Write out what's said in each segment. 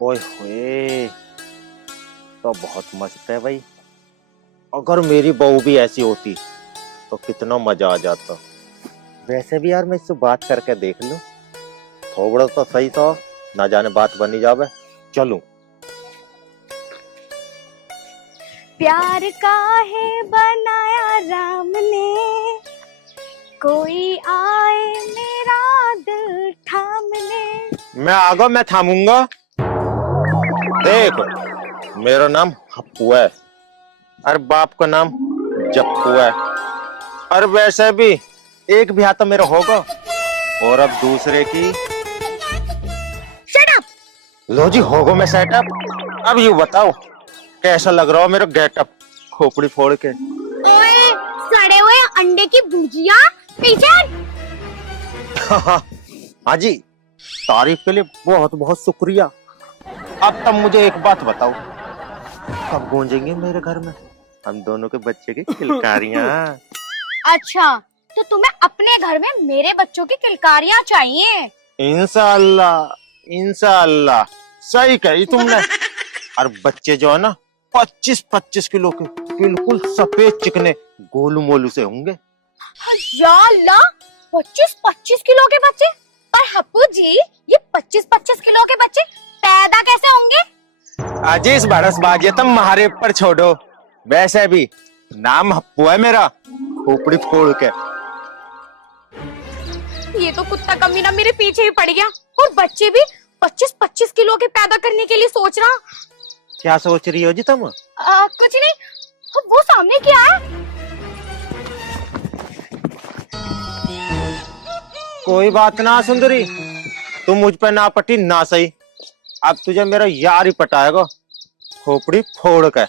ओए होए, तो बहुत मस्त है भाई। अगर मेरी बहू भी ऐसी होती तो कितना मजा आ जाता। वैसे भी यार मैं इससे बात करके देख लूं, थोड़ा तो सही था, ना जाने बात बनी जावे। चलूं। प्यार काहे बनाया राम ने, कोई आए मेरा दिल थाम ले। मैं आगा, मैं थामूंगा। देख, मेरा नाम हप्पू है और बाप का नाम जप्पू है। और वैसे भी एक ब्याह तो मेरा होगा, और अब दूसरे की। Shut up. लो जी, होगा मैं सेटअप। अब यू बताओ कैसा लग रहा हो मेरा गेटअप, खोपड़ी फोड़ के। ओए, सड़े हुए अंडे की भुजिया पीछे। हाँ जी, तारीफ के लिए बहुत बहुत शुक्रिया। अब तब मुझे एक बात बताओ, कब गूंजेंगे मेरे घर में हम दोनों के बच्चे की किलकारियां? अच्छा, तो तुम्हें अपने घर में मेरे बच्चों की किलकारियां चाहिए? इंशाअल्लाह इंशाअल्लाह, सही कही तुमने। और बच्चे जो है ना 25-25 किलो के, बिल्कुल सफेद चिकने गोलू मोलू से होंगे। या अल्लाह, 25-25 किलो के बच्चे? पर हप्पू जी, ये 25-25 किलो के बच्चे पैदा कैसे होंगे? अजीज बरस बाजी तुम हमारे ऊपर छोड़ो। वैसे भी नाम हप्पू है मेरा, खोपड़ी फोड़ के। ये तो कुत्ता कमीना मेरे पीछे ही पड़ गया, और बच्चे भी 25-25 किलो के पैदा करने के लिए सोच रहा। क्या सोच रही हो जी तुम? कुछ नहीं। वो सामने क्या है? कोई बात ना सुंदरी, तुम मुझ पे ना पटी ना सही, अब तुझे मेरा यार ही पटाएगा, खोपड़ी फोड़ के।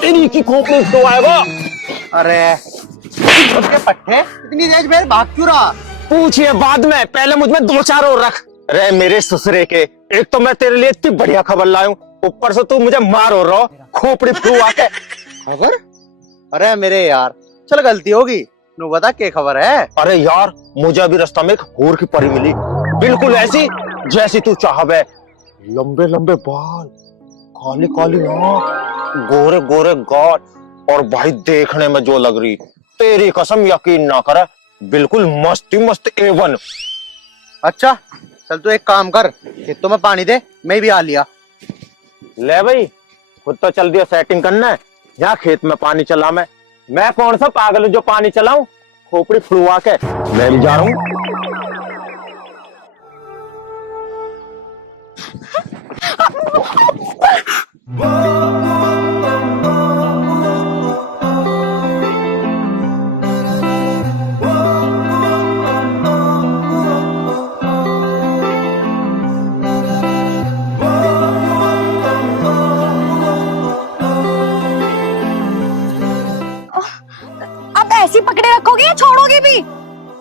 तेरी की खोपड़ी तो आएगा। अरे पट्टे, इतनी तेज मेरे भाग क्यों रहा? पूछिए बाद में, पहले मुझ में दो चार और रख। अरे मेरे ससुरे के, एक तो मैं तेरे लिए इतनी बढ़िया खबर लाऊं, ऊपर से तू मुझे मार हो रहा, खोपड़ी फुआ के। खबर? अरे मेरे यार, चल गलती होगी, तू बता क्या खबर है? अरे यार, मुझे अभी रास्ता में एक हूर की परी मिली, बिल्कुल ऐसी जैसी तू चाहवे। लंबे लंबे बाल, काली काली आंख, गोरे गोरे गाल, और भाई देखने में जो लग रही, तेरी कसम यकीन ना करे, बिल्कुल मस्ती मस्त A1। अच्छा चल तू एक काम कर, खेतों में पानी दे, मैं भी आ लिया। ले भाई, खुद तो चल दिया सेटिंग करना है, यहाँ खेत में पानी चला मैं कौन सा पागल हूँ जो पानी चलाऊं, खोपड़ी फुलवा के। मैं भी जा रहा हूँ। अब ऐसी पकड़े रखोगे या छोड़ोगे भी?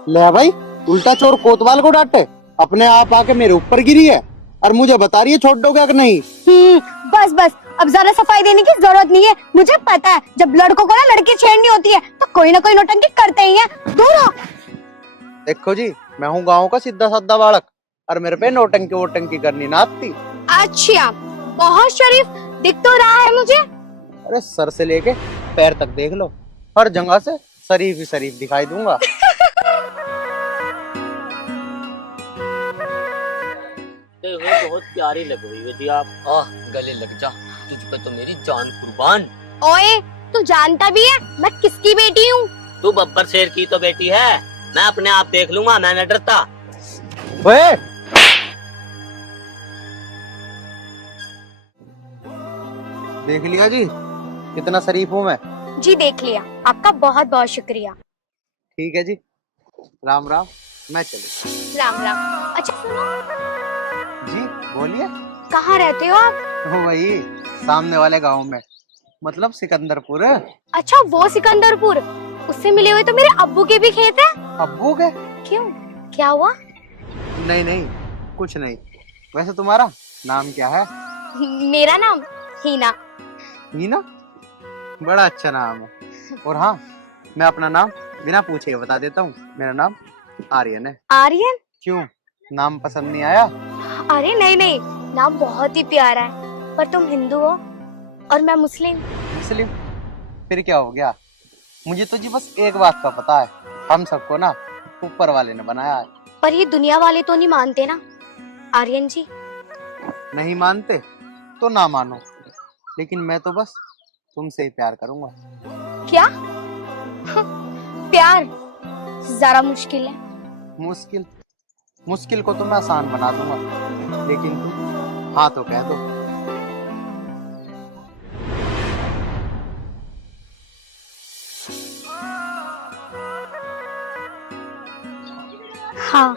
ले भाई, उल्टा चोर कोतवाल को डांटे, अपने आप आके मेरे ऊपर गिरी है और मुझे बता रही है छोड़ दोगे कि नहीं? बस बस, अब ज्यादा सफाई देने की जरूरत नहीं है। मुझे पता है, जब लड़कों को ना लड़की छेड़नी होती है तो कोई ना कोई नौटंकी करते ही हैं। दूर हो। देखो जी, मैं हूँ गाँव का सीधा साधा बालक, और मेरे पे नौटंकी वोटंकी करनी ना आती। अच्छा, बहुत शरीफ दिख तो रहा है मुझे। अरे सर से लेके पैर तक देख लो, हर जगह से शरीफ ही शरीफ दिखाई दूंगा। बहुत प्यारी लग रही है जी आप। गले लग जा, तुझ पे तो मेरी जान कुर्बान। ओए, तू जानता भी है मैं किसकी बेटी हूँ? तू बब्बर शेर की तो बेटी है, मैं अपने आप देख लूंगा, मैं न डरता। ओए! देख लिया जी कितना शरीफ हूँ मैं। जी देख लिया, आपका बहुत बहुत शुक्रिया। ठीक है जी, राम राम, मैं चलूं। राम राम। अच्छा सुनो, जी बोलिए। कहाँ रहते हो आप? वही सामने वाले गांव में, मतलब सिकंदरपुर। अच्छा, वो सिकंदरपुर, उससे मिले हुए तो मेरे अब्बू के भी खेत है। अब्बू के? क्यों, क्या हुआ? नहीं नहीं, कुछ नहीं। वैसे तुम्हारा नाम क्या है? मेरा नाम हीना। हीना? बड़ा अच्छा नाम है। और हाँ, मैं अपना नाम बिना पूछे बता देता हूँ। मेरा नाम आर्यन है। आर्यन? क्यों, नाम पसंद नहीं आया? अरे नहीं नहीं, नाम बहुत ही प्यारा है, पर तुम हिंदू हो और मैं मुस्लिम। मुस्लिम? फिर क्या हो गया? मुझे तो जी बस एक बात का पता है, हम सबको ना ऊपर वाले ने बनाया है। पर ये दुनिया वाले तो नहीं मानते ना आर्यन जी। नहीं मानते तो ना मानो, लेकिन मैं तो बस तुमसे ही प्यार करूंगा। क्या? प्यार जरा मुश्किल है। मुश्किल? मुश्किल को तो मैं आसान बना दूंगा, लेकिन तुम हाँ तो कह दो। हाँ।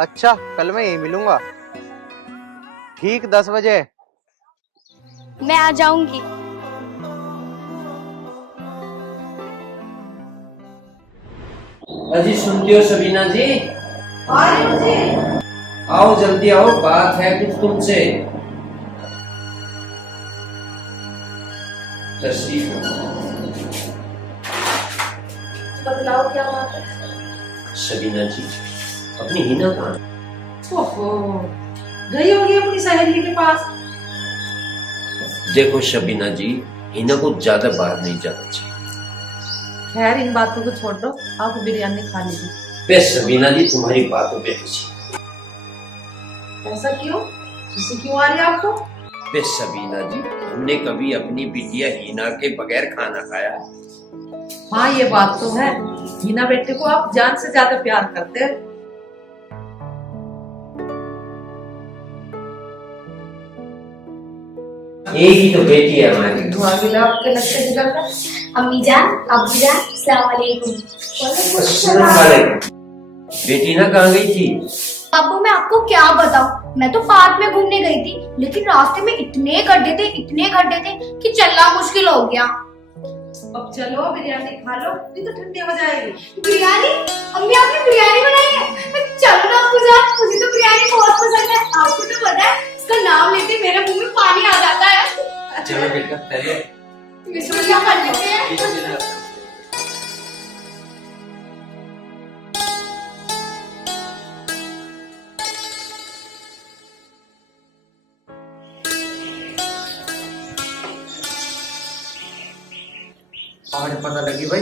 अच्छा, कल मैं यही मिलूंगा, ठीक 10 बजे। मैं आ जाऊंगी। अजी सुनती हो सबीना जी? आओ जल्दी आओ, बात है कुछ तुमसे। तशरीफ बतलाओ क्या बात है? सबीना जी, अपनी हिना कहाँ? ओहो, गई होगी अपनी सहेली के पास। देखो सबीना जी, हिना को ज्यादा बाहर नहीं जाना चाहिए। खैर इन बातों को छोड़ दो, आप बिरयानी खा लीजिए। बे सबीना जी, तुम्हारी बातों पे हंसी। ऐसा क्यों? हंसी क्यों आ रही है आपको? बे सबीना जी, हमने कभी अपनी बिटिया हिना के बगैर खाना खाया? हाँ ये बात तो है, हिना बेटे को आप जान से ज्यादा प्यार करते हैं। एक ही तो बेटी है हमारी। धुआं भी लगा के लगते जिगर का। अम्मी जान, अब्बू जान, अस्सलाम वालेकुम। अस्सलाम वालेकुम। बेटी ना कहाँ गई थी? अब्बू मैं आपको क्या बताऊं, मैं तो पार्क में घूमने गई थी, लेकिन रास्ते में इतने गड्ढे थे कि चलना मुश्किल हो गया। अब चलो बिरयानी खा लो, नहीं तो ठंडी हो जाएगी। बिरयानी? अम्मी आपने बिरयानी बनाई है? चलो ना अब्बू जान, मुझे तो बिरयानी बहुत पसंद है। आपको तो पता है, इसका नाम लेते मेरे मुंह में पानी आ जाता है। चलो बेटा, पहले बिस्मिल्लाह कर लेते हैं। आज पता लगी भाई,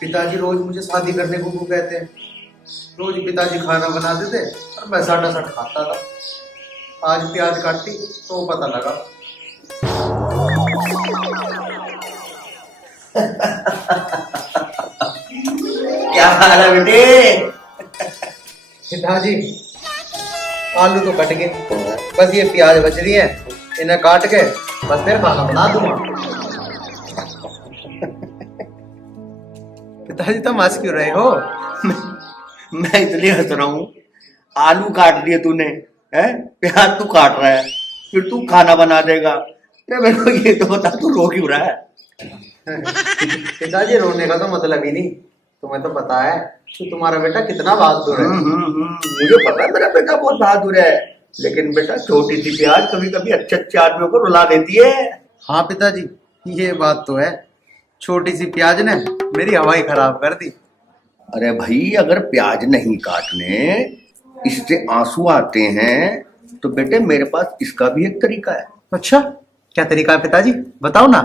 पिताजी रोज मुझे शादी करने को कहते हैं। रोज पिताजी खाना बनाते थे और मैं साटा साट खाता था। आज प्याज काटी तो पता लगा। क्या हाल है बेटे? पिताजी, आलू तो कट गए, बस ये प्याज बच रही है, इन्हें काट के बस फिर खाना बना दूंगा। पिताजी तुम हंस क्यों रहे हो? मैं इसलिए हंस रहा हूँ, आलू काट दिए तूने, है? प्याज तू काट रहा है, फिर तू खाना बना देगा। मेरे को ये तो बता, तू रो क्यों रहा है? पिताजी रोने का तो मतलब ही नहीं, तुम्हें तो पता है कि तुम्हारा बेटा कितना बहादुर है। मुझे पता है मेरा बेटा बहुत बहादुर है, लेकिन बेटा छोटी सी प्याज कभी कभी अच्छे अच्छे आदमियों को रुला देती है। हाँ पिताजी, ये बात तो है, छोटी सी प्याज ने मेरी हवाई खराब कर दी। अरे भाई, अगर प्याज नहीं काटने, इससे आंसू आते हैं, तो बेटे मेरे पास इसका भी एक तरीका है। अच्छा, क्या तरीका है पिताजी, बताओ ना।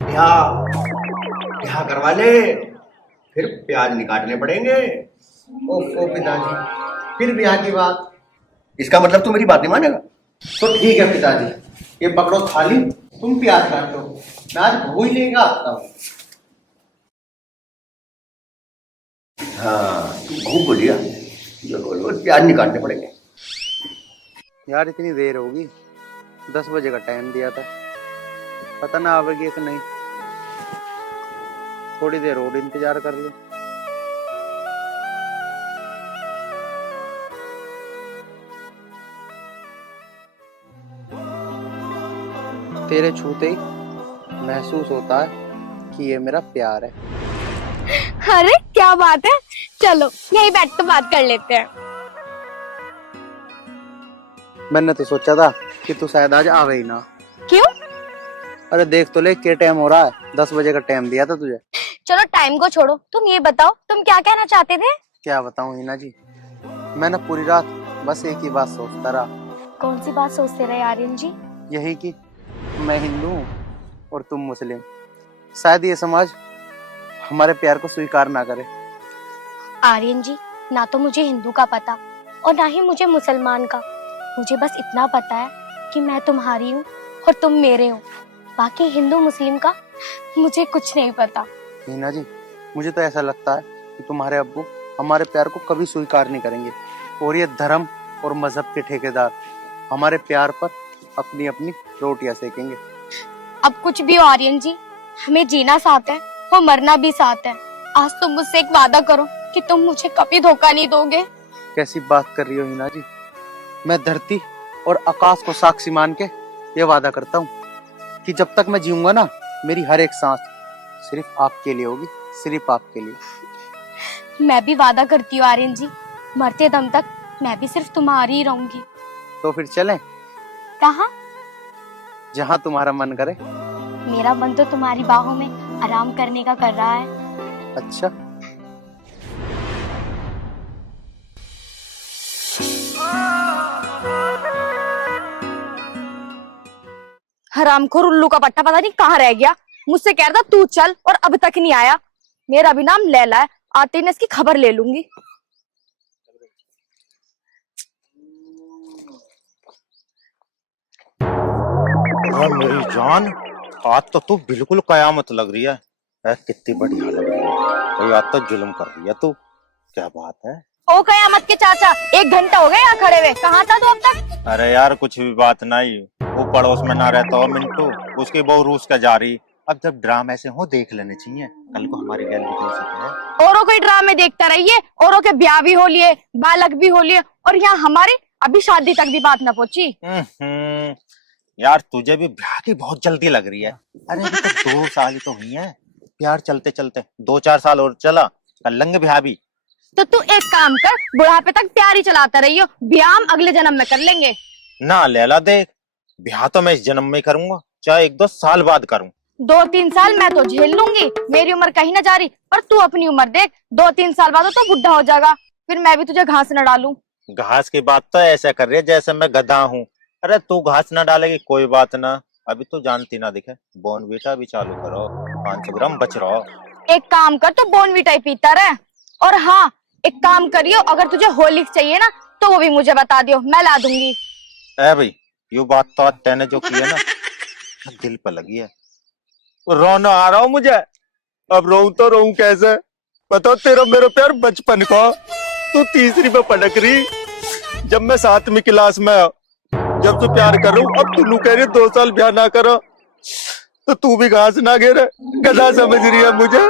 ब्याह करवा ले, फिर प्याज नहीं काटने पड़ेंगे। ओफो पिताजी, फिर ब्याह की बात? इसका मतलब तू मेरी बात नहीं मानेगा। तो ठीक है पिताजी, ये पकड़ो थाली, तुम प्याज काटो, मैं आज भूल लेगा आता हूँ। हाँ, खूब बोलिया, प्याज नहीं काटने पड़ेंगे। यार इतनी देर होगी, 10 बजे का टाइम दिया था, पता ना आवेगी कि नहीं। थोड़ी देर और इंतजार कर लो। तेरे छूते ही महसूस होता है कि ये मेरा प्यार है। अरे क्या बात है, चलो यही बैठ कर बात कर लेते हैं। मैंने तो सोचा था कि तू शायद आज आवे ही ना। क्यों? अरे देख तो ले क्या टाइम हो रहा है, 10 बजे का टाइम दिया था तुझे। चलो टाइम को छोड़ो, तुम ये बताओ तुम क्या कहना चाहते थे? क्या बताऊं हिना जी, मैं ना पूरी रात बस एक ही बात सोचता रहा। कौन सी बात सोचते रहे आर्यन जी? यही कि मैं हिंदू हूँ और तुम मुस्लिम। शायद ये समाज हमारे प्यार को स्वीकार ना करे। आर्यन जी, ना तो मुझे हिंदू का पता और ना ही मुझे मुसलमान का। मुझे बस इतना पता है कि मैं तुम्हारी हूँ और तुम मेरे हो। बाकी हिंदू मुस्लिम का मुझे कुछ नहीं पता। हिना जी, मुझे तो ऐसा लगता है कि तुम्हारे अब्बू हमारे प्यार को कभी स्वीकार नहीं करेंगे और ये धर्म और मजहब के ठेकेदार हमारे प्यार पर अपनी अपनी रोटियां सेकेंगे। अब कुछ भी हो आर्यन जी, हमें जीना साथ है और मरना भी साथ है। आज तुम मुझसे एक वादा करो कि तुम मुझे कभी धोखा नहीं दोगे। कैसी बात कर रही हो हिना जी, मैं धरती और आकाश को साक्षी मान के ये वादा करता हूँ कि जब तक मैं जीऊंगा ना, मेरी हर एक सांस सिर्फ आपके लिए होगी, सिर्फ आपके लिए। मैं भी वादा करती हूँ आर्यन जी, मरते दम तक मैं भी सिर्फ तुम्हारी ही रहूंगी। तो फिर चलें कहाँ? जहाँ तुम्हारा मन करे। मेरा मन तो तुम्हारी बाहों में आराम करने का कर रहा है। अच्छा, हरामखोर उल्लू का पट्टा पता नहीं कहाँ रह गया। मुझसे कह रहा था तू चल और अब तक नहीं आया। मेरा भी नाम लैला है, आते ही इसकी खबर ले लूंगी। और मेरी जान, आज तो तू बिल्कुल कयामत लग रही है। कितनी बढ़िया लग रही है भाई, आज तो जुल्म कर रही है तू। क्या बात है? ओ कयामत के चाचा, 1 घंटा हो गया यहाँ खड़े हुए, कहाँ था तू अब तक? अरे यार कुछ भी बात नहीं, वो पड़ोस में ना रहता हो मिंटू, उसकी बहू रूस का जा रही। अब जब ड्रामा ऐसे हो देख लेने चाहिए, कल को हमारी गैलरी हो सकता है। औरों कोई ड्रामे देखता रहिए, औरों के ब्याह भी हो लिए, बालक भी हो लिए, और यहाँ हमारी अभी शादी तक भी बात न पहुंची। यार तुझे भी ब्याह की बहुत जल्दी लग रही है। अरे अभी तो 2 साल ही तो हुई है, प्यार चलते चलते 2-4 साल और चला, कर लेंगे ब्याह भी। तो तू एक काम कर, बुढ़ापे तक प्यार ही चलाता रहियो, ब्याह हम अगले जन्म में कर लेंगे। ना लैला देख, ब्याह तो मैं इस जन्म में करूंगा, चाहे 1-2 साल बाद करूं। 2-3 साल मैं तो झेल लूंगी, मेरी उम्र कहीं ना जा रही। पर तू अपनी उम्र देख, 2-3 साल बाद तो बुढ़ा हो जाएगा, फिर मैं भी तुझे घास न डालूं। घास की बात तो ऐसे कर रही है जैसे मैं गधा हूँ। अरे तू घास ना डालेगी कोई बात ना, अभी तो जानती ना दिखे, बॉर्नवीटा भी चालू करो, 500 ग्राम बच रहा। एक काम कर, तू बॉर्नवीटा ही पीता रहे। और हाँ, एक काम करियो, अगर तुझे हॉर्लिक्स चाहिए ना तो वो भी मुझे बता दियो, मैं ला दूंगी। ए भाई, ये बात तो तैने जो की है ना, दिल पर लगी है। रोना आ रहा हूँ मुझे, अब रोऊं तो रोऊं कैसे? बताओ, तेरा मेरा प्यार बचपन का, तू तीसरी में पटक रही, जब मैं 7वीं क्लास में, जब तू प्यार कर रहा हूँ, अब तू कह रही 2 साल ब्याह ना करो, तो तू भी घास ना घेरे, गधा समझ रही है मुझे?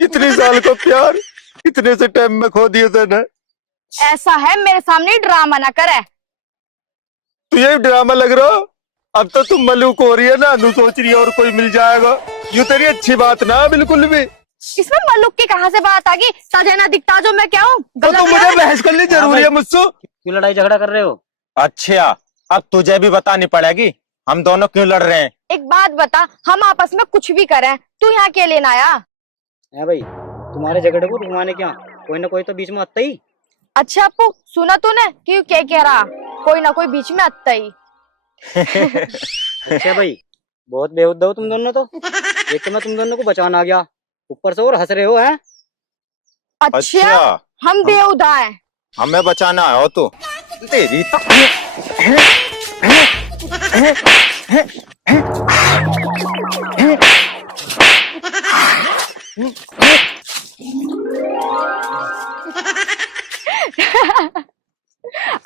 इतने साल को प्यार इतने से टाइम में खो दिए थे। ऐसा है, मेरे सामने ड्रामा ना करे। तू ये ड्रामा लग रहा हो? अब तो तुम मलूक हो रही है ना, तू सोच रही है और कोई मिल जाएगा, यूं तेरी अच्छी बात ना बिल्कुल भी। इसमें मल्लुक की कहाँ से बात आ गई? ताजे ना दिखता जो मैं क्या हूँ? तो तुम मुझे बहस करनी जरूरी है मुझसे? क्यों लड़ाई झगड़ा कर रहे हो? अच्छा, अब तुझे भी बतानी पड़ेगी हम दोनों क्यों लड़ रहे हैं। एक बात बता, हम आपस में कुछ भी करें, तू यहाँ क्या लेना आया? है भाई, तुम्हारे झगड़े को रुकवाने क्या कोई ना कोई तो बीच में आता ही। अच्छा अप्पू, सुना तूने कि क्या कह रहा? कोई ना कोई बीच में आता ही। अच्छा भाई, बहुत बेहुदा हो तुम दोनों तो। एक तो मैं तुम दोनों को बचाना आ गया, ऊपर से और हंस रहे हो हैं? अच्छा, हम बेहुदा हैं। हमें बचाना है तो तेरी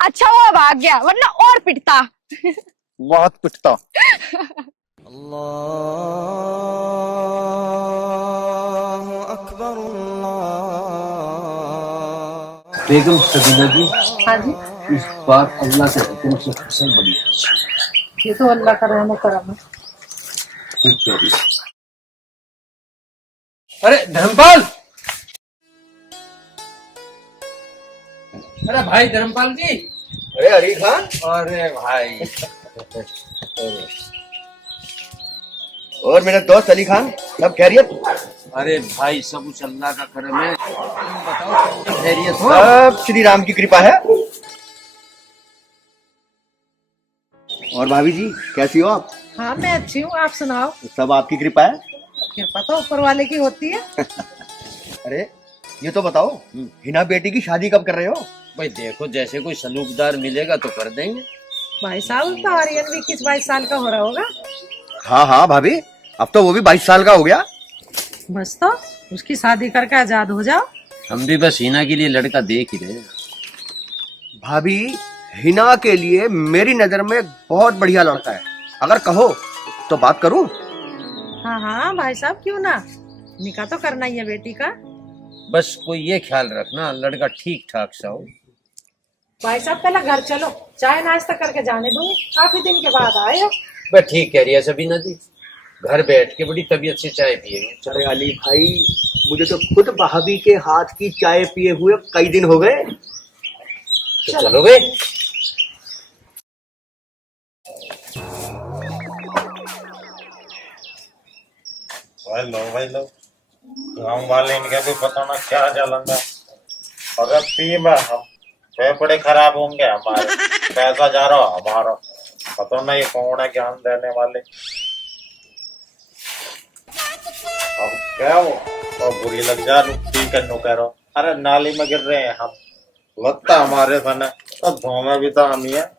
अच्छा वो भाग गया, वरना और पिटता। बहुत पिटता। बेगम सबिना जी, हाँ जी, इस बार अल्लाह के हुक्म से फसल बढ़िया। ये तो अल्लाह का रहम करम है। ठीक है। अरे धर्मपाल, अरे भाई धर्मपाल जी। अरे हरी खान, अरे भाई, और मेरे दोस्त अली खान, सब खैरियत? अरे भाई सब कुछ अल्लाह का करम है। तुम बताओ तुम खैरियत हो? सब श्री राम की कृपा है। और भाभी जी कैसी हो आप? हाँ मैं अच्छी हूँ, आप सुनाओ। सब आपकी कृपा है। कृपा तो ऊपर वाले की होती है। अरे ये तो बताओ, हिना बेटी की शादी कब कर रहे हो? भाई देखो जैसे कोई सलूकदार मिलेगा तो कर देंगे। भाई साहब तो आर्यन भी 21-22 साल का हो रहा होगा। हाँ हाँ भाभी, अब तो वो भी 22 साल का हो गया। बस तो उसकी शादी करके आजाद हो जाओ। हम भी बस हिना के लिए लड़का देख ही रहे हैं। भाभी हिना के लिए मेरी नजर में बहुत बढ़िया लड़का है, अगर कहो तो बात करूं? हाँ हाँ भाई साहब क्यों ना, निकाह तो करना ही है बेटी का। बस कोई ये ख्याल रखना लड़का ठीक ठाक सा हो। भाई साहब पहले घर चलो, चाय नाश्ता करके जाने दूंगी, काफी दिन के बाद आए हो। बस ठीक कह रही है सबीना जी, घर बैठ के बड़ी तबीयत से चाय पिएंगे। अरे अली भाई, मुझे तो खुद भाभी के हाथ की चाय पिए हुए कई दिन हो गए। तो चलोगे? भाई लो गाँव वाले इनके भी पता ना क्या चलेंगे। अगर पी में हम फेफड़े खराब होंगे हमारे, पैसा जा रहा हमारा, पता नहीं कौन है ज्ञान देने वाले। अब क्या हो और बुरी लग जा ठीक है, नो कह रहा हूँ। अरे नाली में गिर रहे हैं हम, लगता हमारे सन है तो धोमे भी तो हम ही है।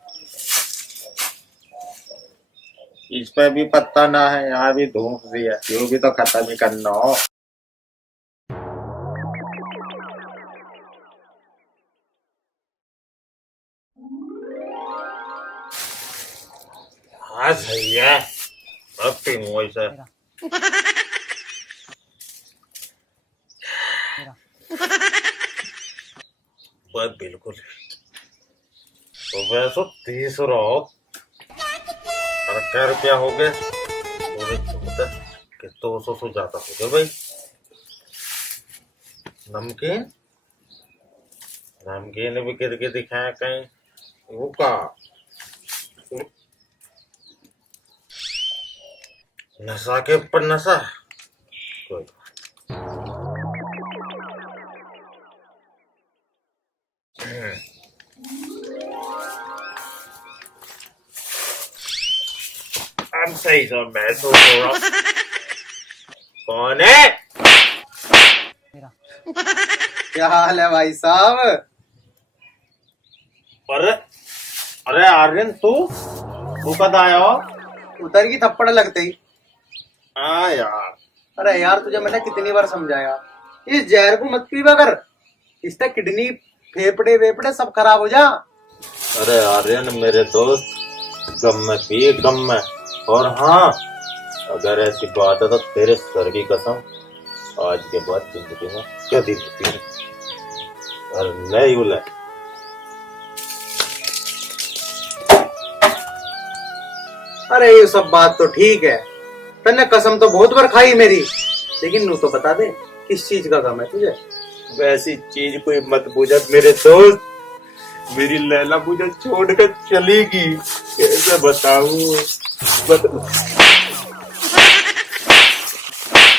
इस पे भी पत्ता ना है, यहाँ भी धूप भी है, ये भी तो खत्म ही करना हो। हाँ सही है, अब पीऊँ वैसे। बस बिल्कुल तो वैसे 30 रहो। अरे क्या रुपया हो गए कि 200 से ज्यादा हो गए भाई। नमकीन नमकीन भी गिर के दिखाए कहीं, वो का नशा के ऊपर नशा। कोई अब सही तो मैं तो थोड़ा कौन है? क्या हाल है भाई साहब? अरे अरे आर्यन तू कद आया हो? उतर की थप्पड़ लगते ही। हाँ यार, अरे यार तुझे मैंने कितनी बार समझाया, इस जहर को मत पीवा कर, इससे किडनी फेफड़े वेफड़े सब खराब हो जा। अरे आर्यन मेरे दोस्त, गम में पिए गम में। और हाँ, अगर ऐसी बात है तो तेरे सर की कसम, आज के बाद जिंदगी में कभी नहीं पीनी। और नहीं बोला अरे ये सब बात तो ठीक है, तन्ने कसम तो बहुत बार खाई मेरी, लेकिन नू तो बता दे किस चीज का गम है तुझे? वैसी चीज कोई मत बुझत मेरे दोस्त, मेरी लैला मुझे छोड़कर चलेगी, कैसे बताऊं?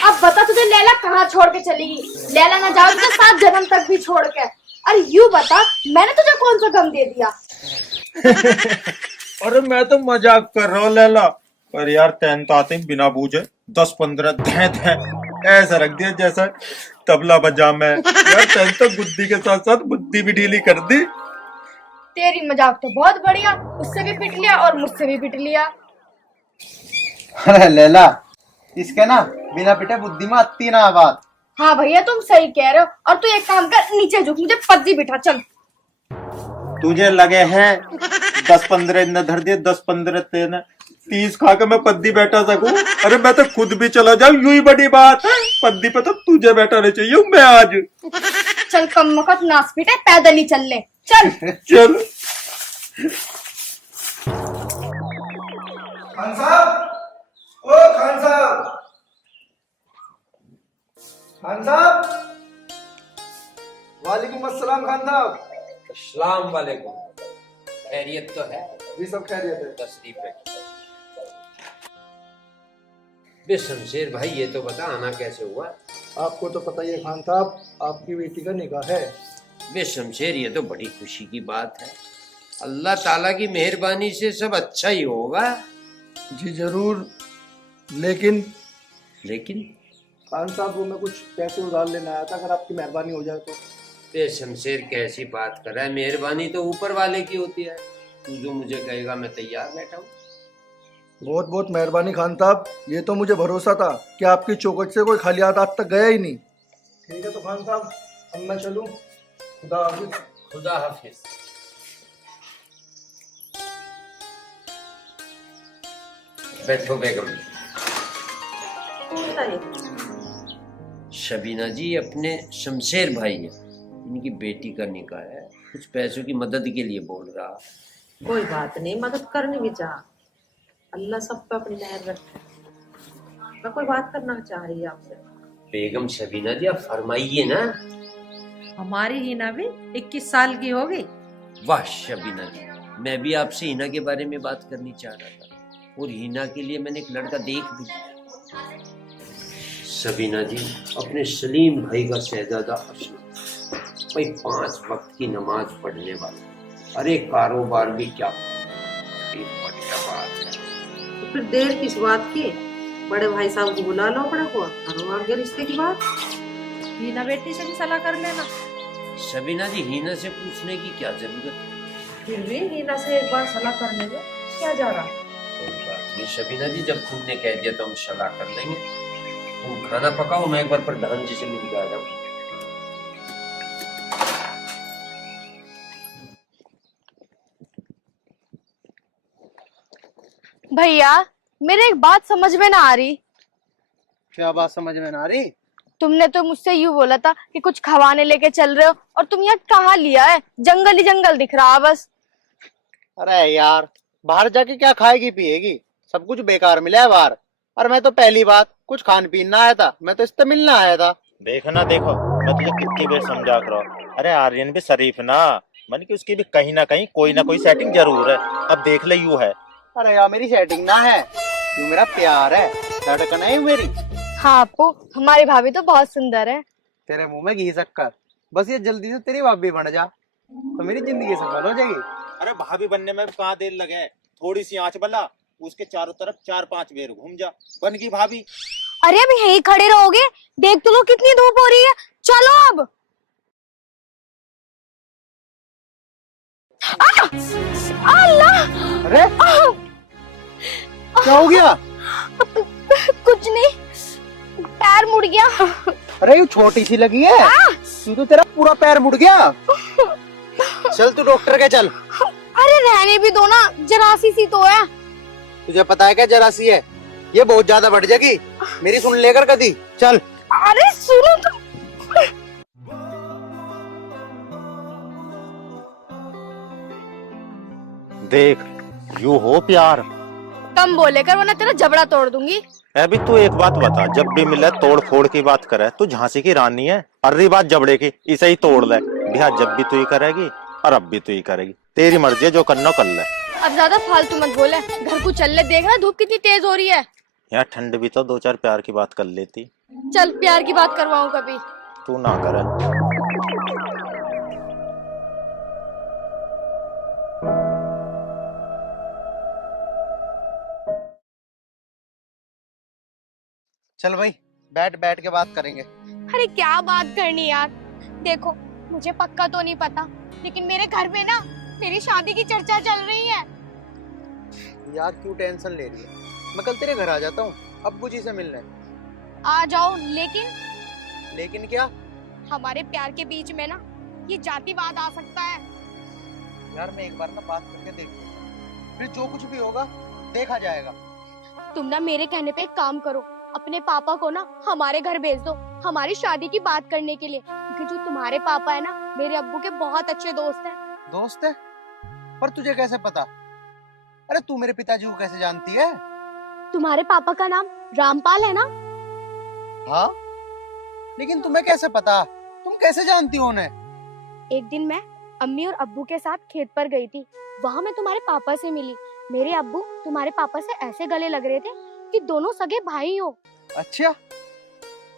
अब बता तुझे लैला कहाँ छोड़ के चलेगी? लैला ना जाओ तुझे 7 जन्म तक भी छोड़ के। अरे यूं बता, मैंने तुझे कौन सा गम दे दिया? अरे मैं तो मजाक कर रहा हूँ लैला, पर यार तैन तो आते ही बिना बूझे 10-15 धै ऐसा रख दिया जैसा तबला बजा मैं। यार तैन तो बुद्धि के साथ साथ बुद्धि भी ढीली कर दी। तेरी मजाक तो बहुत बढ़िया, उससे भी पिट लिया और मुझसे भी पिट लिया। अरे लैला, इसके ना बिना पिटे बुद्धि में आती ना बात। हाँ भैया तुम सही कह रहे हो, और तू एक काम कर, नीचे झुक, मुझे पद्दी बिठा चल। तुझे लगे हैं 10-15 इतने धर दिए, 10-15 तेने 30 खा के मैं पद्दी बैठा सकूं? अरे मैं तो खुद भी चला जाऊं, यूं ही बड़ी बात है। पद्दी पे तो तुझे बैठाने चाहिए मैं आज। चल कम वक्त नास पीटे, पैदल ही चल ले, चल। चल खान साहब, ओ खान साहब, खान साहब, वालेकुम अस्सलाम खान साहब। अस्सलाम वालेकुम। खैरियत तो है? जी सब खैरियत है। तशरीफ रखिए। बे शमशेर भाई ये तो बता आना कैसे हुआ? आपको तो पता ही है खान साहब, आपकी बेटी का निकाह है। बे शमशेर ये तो बड़ी खुशी की बात है। अल्लाह ताला की मेहरबानी से सब अच्छा ही होगा। जी जरूर, लेकिन लेकिन खान साहब वो मैं कुछ पैसे उधार लेने आया था, अगर आपकी मेहरबानी हो जाए तो। बे शमशेर कैसी बात कर रहा है? मेहरबानी तो ऊपर वाले की होती है। तू जो मुझे कहेगा मैं तैयार बैठा हूँ। बहुत बहुत मेहरबानी खान साहब, ये तो मुझे भरोसा था कि आपकी चौखट से कोई खाली हाथ आज तक गया ही नहीं। ठीक है तो खान साहब, अब मैं चलूं, खुदा हाफिज। खुदा हाफिज। बैठो बेगम। शबीना जी अपने शमशेर भाई हैं, इनकी बेटी का निकाह है, कुछ पैसों की मदद के लिए बोल रहा। कोई बात नहीं, मदद करनी भी चाह, अल्लाह सब पे अपनी मेहर रखे। मैं कोई बात करना चाह रही है आपसे। बेगम शबीना जी आप फरमाइए ना। हमारी हिना भी 21 साल की हो गई। वाह शबीना जी, मैं भी आपसे हिना के बारे में बात करनी चाह रहा था, और हिना के लिए मैंने एक लड़का देख भी लिया। शबीना जी अपने सलीम भाई का शहजादा असलम, भाई 5 वक्त की नमाज पढ़ने वाला, अरे कारोबार भी क्या बढ़िया बात है। तो फिर देर किस बात की? बड़े भाई साहब को बुला लो अपने को, करो आगे रिश्ते की बात। हिना बेटी से भी सलाह कर लेना। शबीना जी हिना से पूछने की क्या जरूरत है? फिर भी हिना से एक बार सलाह करने दो, क्या जा रहा? कोई बात नहीं शबीना जी, जब तुमने कह दिया तो हम सलाह कर लेंगे। तुम खाना पकाओ, मैं एक बार प्रधान जी से मिल के आ जाऊँ। भैया मेरे एक बात समझ में ना आ रही। क्या बात समझ में ना आ रही? तुमने तो मुझसे यूं बोला था कि कुछ खवाने लेके चल रहे हो, और तुम यहाँ कहाँ लिया है? जंगल ही जंगल दिख रहा बस। अरे यार, बाहर जाके क्या खाएगी पिएगी, सब कुछ बेकार मिला है बाहर। और मैं तो पहली बात कुछ खान पीन ना आया था, मैं तो इससे मिलना आया था। देखो ना देखो, मैं तुझे कितनी देर समझा कर रहा हूं। अरे आर्यन भी शरीफ ना, मन की उसकी भी कहीं ना कोई सेटिंग जरूर है। अब देख ले यू है। अरे यार मेरी सेटिंग ना है, तू मेरा प्यार है, धड़कन है मेरी। हाँ अपू, हमारी भाभी तो बहुत सुंदर है। तेरे मुंह में घी शक्कर, बस ये जल्दी से तेरी भाभी बन जा तो मेरी जिंदगी सफल हो जाएगी। अरे भाभी बनने में कहाँ देर लगे, थोड़ी सी आंच बला, उसके चारों तरफ 4-5 बेर घूम जा, बन गई भाभी। अरे अब यहीं खड़े रहोगे? देख तो लो कितनी धूप हो रही है, चलो अब। अल्लाह! अरे क्या हो गया? कुछ नहीं, पैर मुड़ गया। अरे ये छोटी सी लगी है, तू तो तेरा पूरा पैर मुड़ गया। चल तू डॉक्टर के चल। अरे रहने भी दो ना, जरासी सी तो है। तुझे पता है क्या जरासी है? ये बहुत ज्यादा बढ़ जाएगी, मेरी सुन लेकर कदी। चल। अरे सुनो तो। देख यू हो प्यार। कम बोले कर वरना तेरा जबड़ा तोड़ दूंगी। अभी तू एक बात बता, जब भी मिले तोड़ फोड़ की बात करे, तू झांसी की रानी है। अर्री बात जबड़े की, इसे ही तोड़ ले। बिहार जब भी तू ही करेगी और अब भी तू ही करेगी, तेरी मर्जी है, जो करना कर ले। अब ज्यादा फालतू मत बोले, घर को चल ले। देख रहा धूप कितनी तेज हो रही है। यहाँ ठंड भी तो 2-4 प्यार की बात कर लेती। चल प्यार की बात करवाऊं कभी। तू ना करे। चल भाई बैठ बैठ के बात करेंगे। अरे क्या बात करनी यार। देखो मुझे पक्का तो नहीं पता, लेकिन मेरे घर में ना मेरी शादी की चर्चा चल रही है। यार क्यों टेंशन ले रही है, मैं कल तेरे घर आ जाता हूँ अब्बू जी से मिलने। आ जाओ, लेकिन क्या? हमारे प्यार के बीच में ना ये जातिवाद आ सकता है। यार मैं एक बार ना बात करके देखूं, फिर जो कुछ भी होगा देखा जाएगा। तुम ना मेरे कहने पे एक काम करो, अपने पापा को ना हमारे घर भेज दो हमारी शादी की बात करने के लिए, क्योंकि जो तुम्हारे पापा है ना मेरे अब्बू के बहुत अच्छे दोस्त हैं। दोस्त है? पर तुझे कैसे पता? अरे तू मेरे पिताजी को कैसे जानती है? तुम्हारे पापा का नाम रामपाल है ना? हाँ, लेकिन तुम्हें कैसे पता? तुम कैसे जानती हो उन्हें? एक दिन मैं अम्मी और अब्बू के साथ खेत पर गई थी, वहाँ मैं तुम्हारे पापा से मिली। मेरे अब्बू तुम्हारे पापा से ऐसे गले लग रहे थे कि दोनों सगे भाई हो। अच्छा,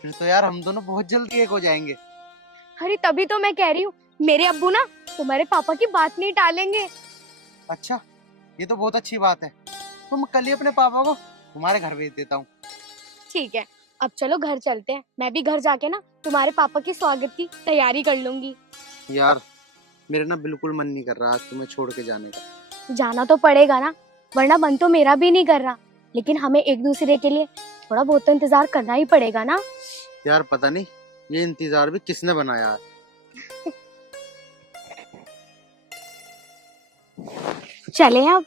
फिर तो यार हम दोनों बहुत जल्दी एक हो जाएंगे। अरे तभी तो मैं कह रही हूँ, मेरे अब्बू ना तुम्हारे पापा की बात नहीं टालेंगे। अच्छा, ये तो बहुत अच्छी बात है। तो मैं कल ही अपने पापा को तुम्हारे घर भेज देता हूँ। ठीक है, अब चलो घर चलते हैं। मैं भी घर जाके ना तुम्हारे पापा की स्वागत की तैयारी कर लूंगी। यार मेरा ना बिल्कुल मन नहीं कर रहा आज तुम्हें छोड़ के जाने का। जाना तो पड़ेगा ना, वरना मन तो मेरा भी नहीं कर रहा। लेकिन हमें एक दूसरे के लिए थोड़ा बहुत तो इंतजार करना ही पड़ेगा ना। यार पता नहीं ये इंतजार भी किसने बनाया है। चले अब।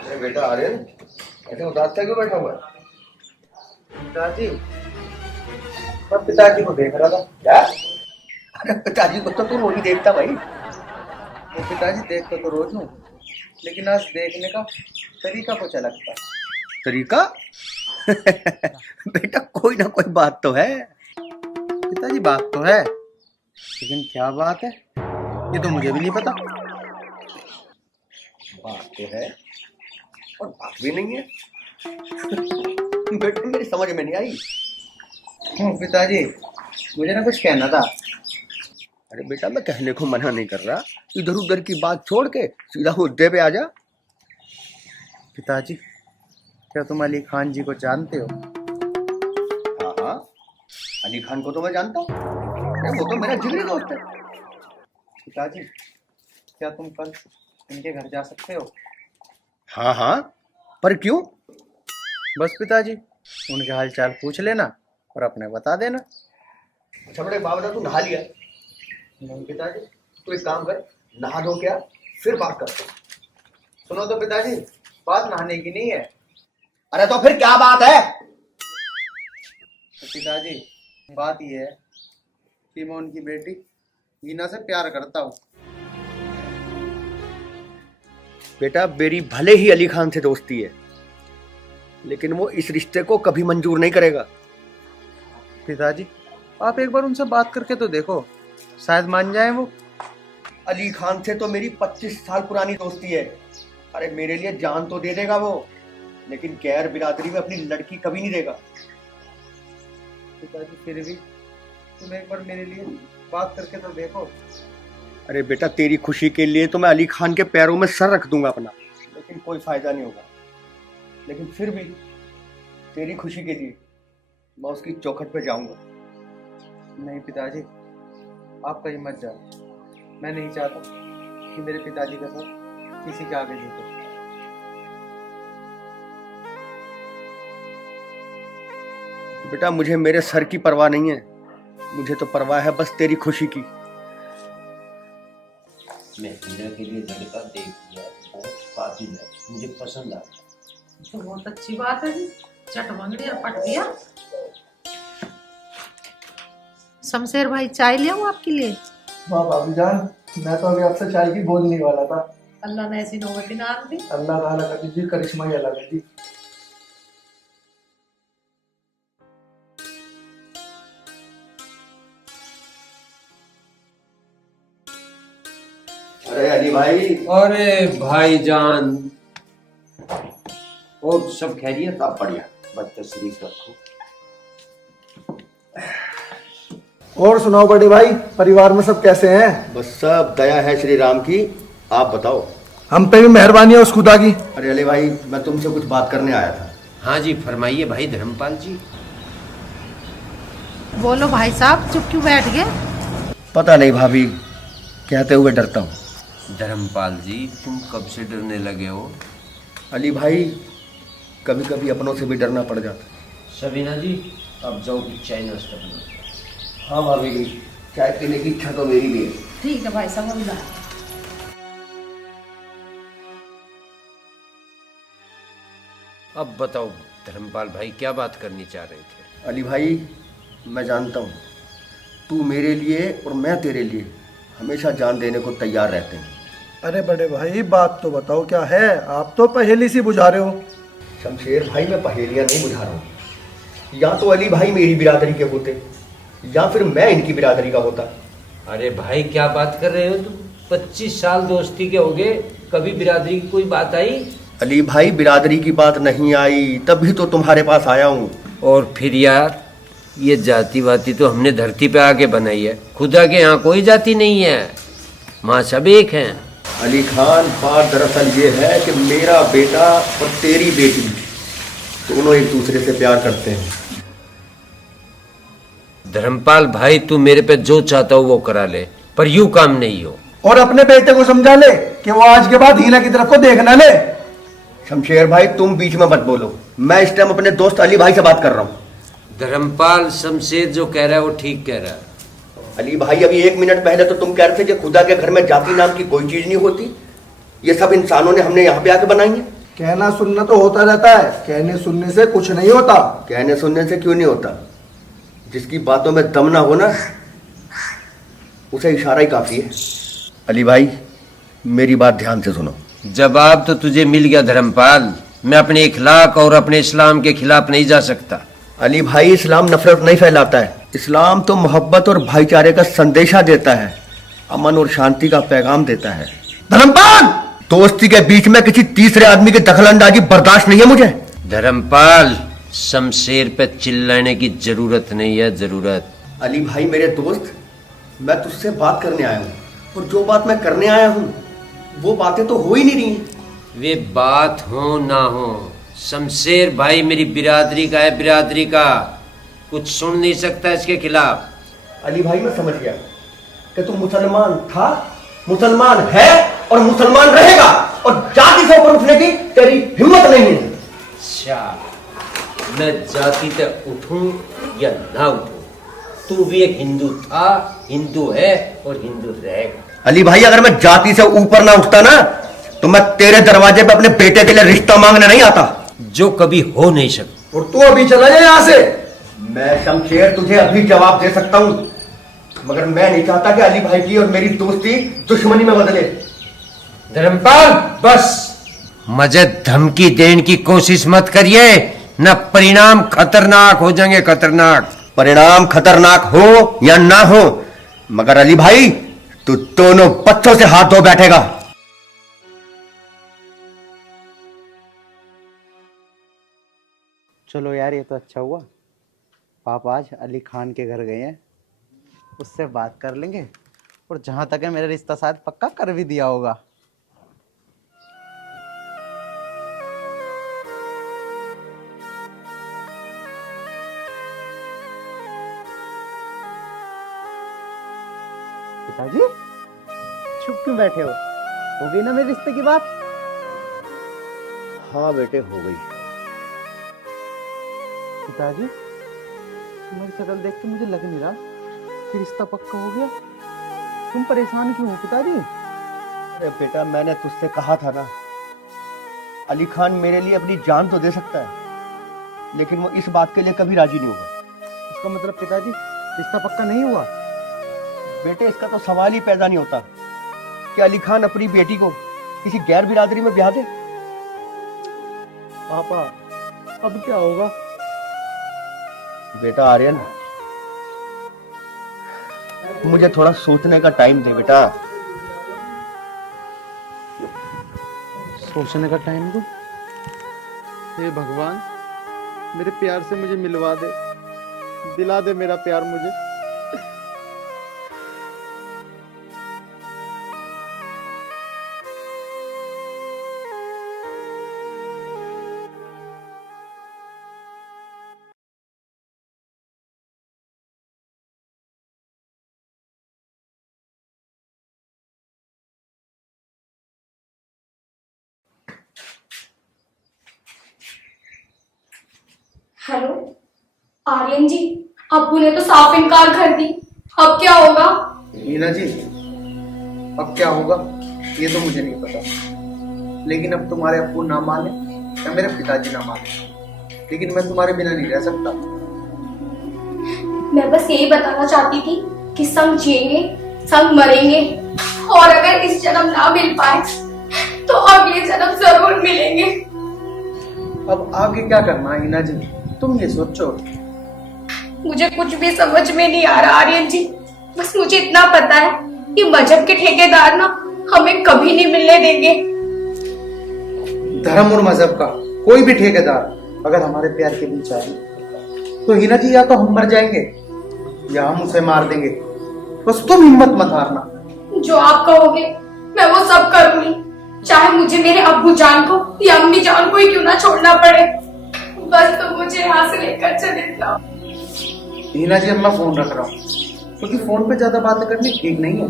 अरे बेटा आर्यन, ऐसे उदास सा क्यों बैठा हुआ है? पिताजी, मैं पिताजी को देख रहा था। क्या? अरे पिताजी को तो तू रोज ही देखता भाई। वो पिताजी देखता तो रोज हूँ, लेकिन आज देखने का तरीका कुछ अलग था। तरीका? बेटा कोई ना कोई बात तो है। पिताजी बात तो है, लेकिन क्या बात है ये तो मुझे भी नहीं पता। बात तो है और बात भी नहीं है। बेटा मेरी समझ में नहीं आई। पिताजी, मुझे ना कुछ कहना था। अरे बेटा मैं कहने को मना नहीं कर रहा, इधर उधर की बात छोड़ के सीधा मुद्दे पे आ जा। पिताजी, क्या तुम अली खान जी को जानते हो? हाँ हाँ, अली खान को तो मैं जानता हूँ। अरे वो तो मेरा जिगरी दोस्त है। पिताजी, क्या तुम कल इनके घर जा सकते हो? हाँ हाँ, पर क्यों? बस पिताजी, उनके हाल चाल पूछ लेना और अपने बता देना। अच्छा बड़े बाबा तू नहा लिया? नहीं पिताजी। तू एक काम कर, नहा धो क्या फिर बात करते हैं। सुनो तो पिताजी, बात नहाने की नहीं है। अरे तो फिर क्या बात है? तो पिताजी, बात ये है कि मैं उनकी बेटी हीना से प्यार करता हूँ। बेटा मेरी भले ही अली खान से दोस्ती है, लेकिन वो इस रिश्ते को कभी मंजूर नहीं करेगा। पिताजी, आप एक बार उनसे बात करके तो देखो, शायद मान जाए वो। अली खान से तो मेरी 25 साल पुरानी दोस्ती है। अरे मेरे लिए जान तो दे देगा वो, लेकिन गैर बिरादरी में अपनी लड़की कभी नहीं देगा। पिताजी फिर भी तुम एक बार मेरे लिए बात करके तो देखो। अरे बेटा तेरी खुशी के लिए तो मैं अली खान के पैरों में सर रख दूंगा अपना, लेकिन कोई फायदा नहीं होगा। लेकिन फिर भी तेरी खुशी के लिए मैं उसकी चौखट पे जाऊंगा। नहीं पिताजी, आप कहीं मत जाओ। मैं नहीं चाहता कि मेरे पिताजी का साथ किसी के आगे झुके। बेटा मुझे मेरे सर की परवाह नहीं है, मुझे तो परवाह है बस तेरी खुशी की। मैं हीना के लिए लड़का देख लिया, बहुत काबिल है, मुझे पसंद आया। तो बहुत अच्छी बात है जी, चट मंगड़ी और पट दिया। शमशेर भाई चाय ले आऊं आपके लिए? वाह भाभी जान, मैं तो अभी आपसे चाय की बोलने ही वाला था। अल्लाह ने ऐसी नौबत ना दी। अल्लाह ताला का जी करिश्मा ही अलग है जी। अरे अली भाई, अरे भाईजान, और सब खैरियत? आप बढ़िया, बस तशरीफ रखो। और सुनाओ बड़े भाई, परिवार में सब कैसे हैं? बस सब दया है श्री राम की। आप बताओ। हम पे भी मेहरबानी है उस खुदा की। अरे अली भाई, मैं तुमसे कुछ बात करने आया था। हाँ जी फरमाइए भाई धर्मपाल जी। बोलो भाई साहब, चुप क्यों बैठ गए? पता नहीं भाभी, कहते हुए डरता हूँ। धर्मपाल जी तुम कब से डरने लगे हो? अली भाई, कभी कभी अपनों से भी डरना पड़ जाता है। सबीना जी अब जाओ कि चाय नाश्ता बना। हाँ भाभी जी, चाय पीने की इच्छा तो मेरी भी है। ठीक है भाई साहब, अभी अब बताओ धर्मपाल भाई, क्या बात करनी चाह रहे थे? अली भाई, मैं जानता हूँ तू मेरे लिए और मैं तेरे लिए हमेशा जान देने को तैयार रहते हैं, अरे बड़े भाई बात तो बताओ क्या है, आप तो पहेली सी बुझा रहे हो। शमशेर भाई मैं पहेलियां नहीं बुझा रहा हूँ। या तो अली भाई मेरी बिरादरी के होते या फिर मैं इनकी बिरादरी का होता। अरे भाई क्या बात कर रहे हो तुम? 25 साल दोस्ती के हो गए, कभी बिरादरी की कोई बात आई? अली भाई बिरादरी की बात नहीं आई, तभी तो तुम्हारे पास आया हूँ। और फिर यार ये जाति वाति तो हमने धरती पे आके बनाई है, खुदा के यहाँ कोई जाति नहीं है, माँ सब एक हैं। अली खान बात दरअसल ये है कि मेरा बेटा और तेरी बेटी दोनों एक दूसरे से प्यार करते हैं। धर्मपाल भाई तू मेरे पे जो चाहता हो वो करा ले, पर यूं काम नहीं हो। और अपने बेटे को समझा ले कि वो आज के बाद हीना की तरफ को देखना ले। शमशेर भाई तुम बीच में मत बोलो, मैं इस टाइम अपने दोस्त अली भाई से बात कर रहा हूँ। धर्मपाल शमशेर जो कह रहा है वो ठीक कह रहा है। अली भाई अभी 1 मिनट पहले तो तुम कह रहे थे कि खुदा के घर में जाति नाम की कोई चीज नहीं होती, ये सब इंसानों ने हमने यहाँ पे आके बनाई है। कहना सुनना तो होता रहता है, कहने सुनने से कुछ नहीं होता। कहने सुनने से क्यों नहीं होता? जिसकी बातों में दम ना हो ना, उसे इशारा ही काफी है। अली भाई मेरी बात ध्यान से सुनो। जवाब तो तुझे मिल गया धर्मपाल, मैं अपने इखलाक और अपने इस्लाम के खिलाफ नहीं जा सकता। अली भाई इस्लाम नफरत नहीं फैलाता है, इस्लाम तो मोहब्बत और भाईचारे का संदेशा देता है, अमन और शांति का पैगाम देता है। धर्मपाल दोस्ती के बीच में किसी तीसरे आदमी की दखलंदाजी बर्दाश्त नहीं है मुझे। धर्मपाल शमशेर पे चिल्लाने की जरूरत नहीं है, जरूरत। अली भाई मेरे दोस्त, मैं तुझसे बात करने आया हूँ और जो बात मैं करने आया हूँ वो बातें तो हो ही नहीं रही। वे बात हो ना हो, शमशेर भाई मेरी बिरादरी का है, बिरादरी का, कुछ सुन नहीं सकता इसके खिलाफ। अली भाई मैं समझ गया कि तू मुसलमान था, मुसलमान है और मुसलमान रहेगा, और जाति से ऊपर उठने की तेरी हिम्मत नहीं है। अच्छा, मैं जाति तक उठूं या ना उठूं, तू भी एक हिंदू था, हिंदू है और हिंदू रहेगा। अली भाई अगर मैं जाति से ऊपर ना उठता ना तो मैं तेरे दरवाजे पे अपने बेटे के लिए रिश्ता मांगने नहीं आता, जो कभी हो नहीं सकता। और तू अभी चला जाए यहाँ से। मैं शमशेर तुझे अभी जवाब दे सकता हूँ, मगर मैं नहीं चाहता कि अली भाई की और मेरी दोस्ती दुश्मनी में बदले। धर्मपाल बस मुझे धमकी देने की कोशिश मत करिए, न परिणाम खतरनाक हो जाएंगे, खतरनाक। परिणाम खतरनाक हो या ना हो, मगर अली भाई तू दोनों बच्चों से हाथ धो बैठेगा। चलो यार ये तो अच्छा हुआ, पापा आज अली खान के घर गए हैं, उससे बात कर लेंगे, और जहां तक है मेरा रिश्ता शायद पक्का कर भी दिया होगा। पिताजी चुप क्यों बैठे हो गई ना मेरे रिश्ते की बात? हाँ बेटे हो गई। पिताजी तुम्हारी शक्ल देख के मुझे लग नहीं रहा कि रिश्ता पक्का हो गया। तुम परेशान क्यों हो पिताजी? अरे बेटा मैंने तुझसे कहा था ना, अली खान मेरे लिए अपनी जान तो दे सकता है, लेकिन वो इस बात के लिए कभी राजी नहीं होगा। इसका मतलब पिताजी रिश्ता पक्का नहीं हुआ? बेटे इसका तो सवाल ही पैदा नहीं होता कि अली खान अपनी बेटी को किसी गैर बिरादरी में ब्याह दे। पापा अब क्या होगा? बेटा आर्यन मुझे थोड़ा सोचने का टाइम दे बेटा। सोचने का टाइम दो? हे भगवान मेरे प्यार से मुझे मिलवा दे, दिला दे मेरा प्यार मुझे। हेलो आर्यन जी, अब्बू ने तो साफ इनकार कर दी, अब क्या होगा? मीना जी अब क्या होगा ये तो मुझे नहीं पता, लेकिन अब तुम्हारे अब्बू ना माने या मेरे पिताजी ना माने, लेकिन मैं तुम्हारे बिना नहीं रह सकता। मैं बस यही बताना चाहती थी कि संग जिएंगे, संग मरेंगे, और अगर इस जन्म ना मिल पाए तो अगले जन्म जरूर मिलेंगे। अब आगे क्या करना है हिना जी, तुम ये सोचो। मुझे कुछ भी समझ में नहीं आ रहा आर्यन जी। बस मुझे इतना पता है कि मजहब के ठेकेदार ना हमें कभी नहीं मिलने देंगे। धर्म और मजहब का कोई भी ठेकेदार अगर हमारे प्यार के बीच आए तो हिना जी या तो हम मर जाएंगे या हम उसे मार देंगे। बस तुम हिम्मत मत हारना। जो आप कहोगे मैं वो सब करूंगी, चाहे मुझे मेरे अब्बू जान को या अम्मी जान को ही क्यों ना छोड़ना पड़े। बस तुम मुझे यहाँ से लेकर चले जाओ। हिना जी अब मैं फोन रख रहा हूँ क्योंकि फोन पे ज्यादा बातें करनी ठीक नहीं है।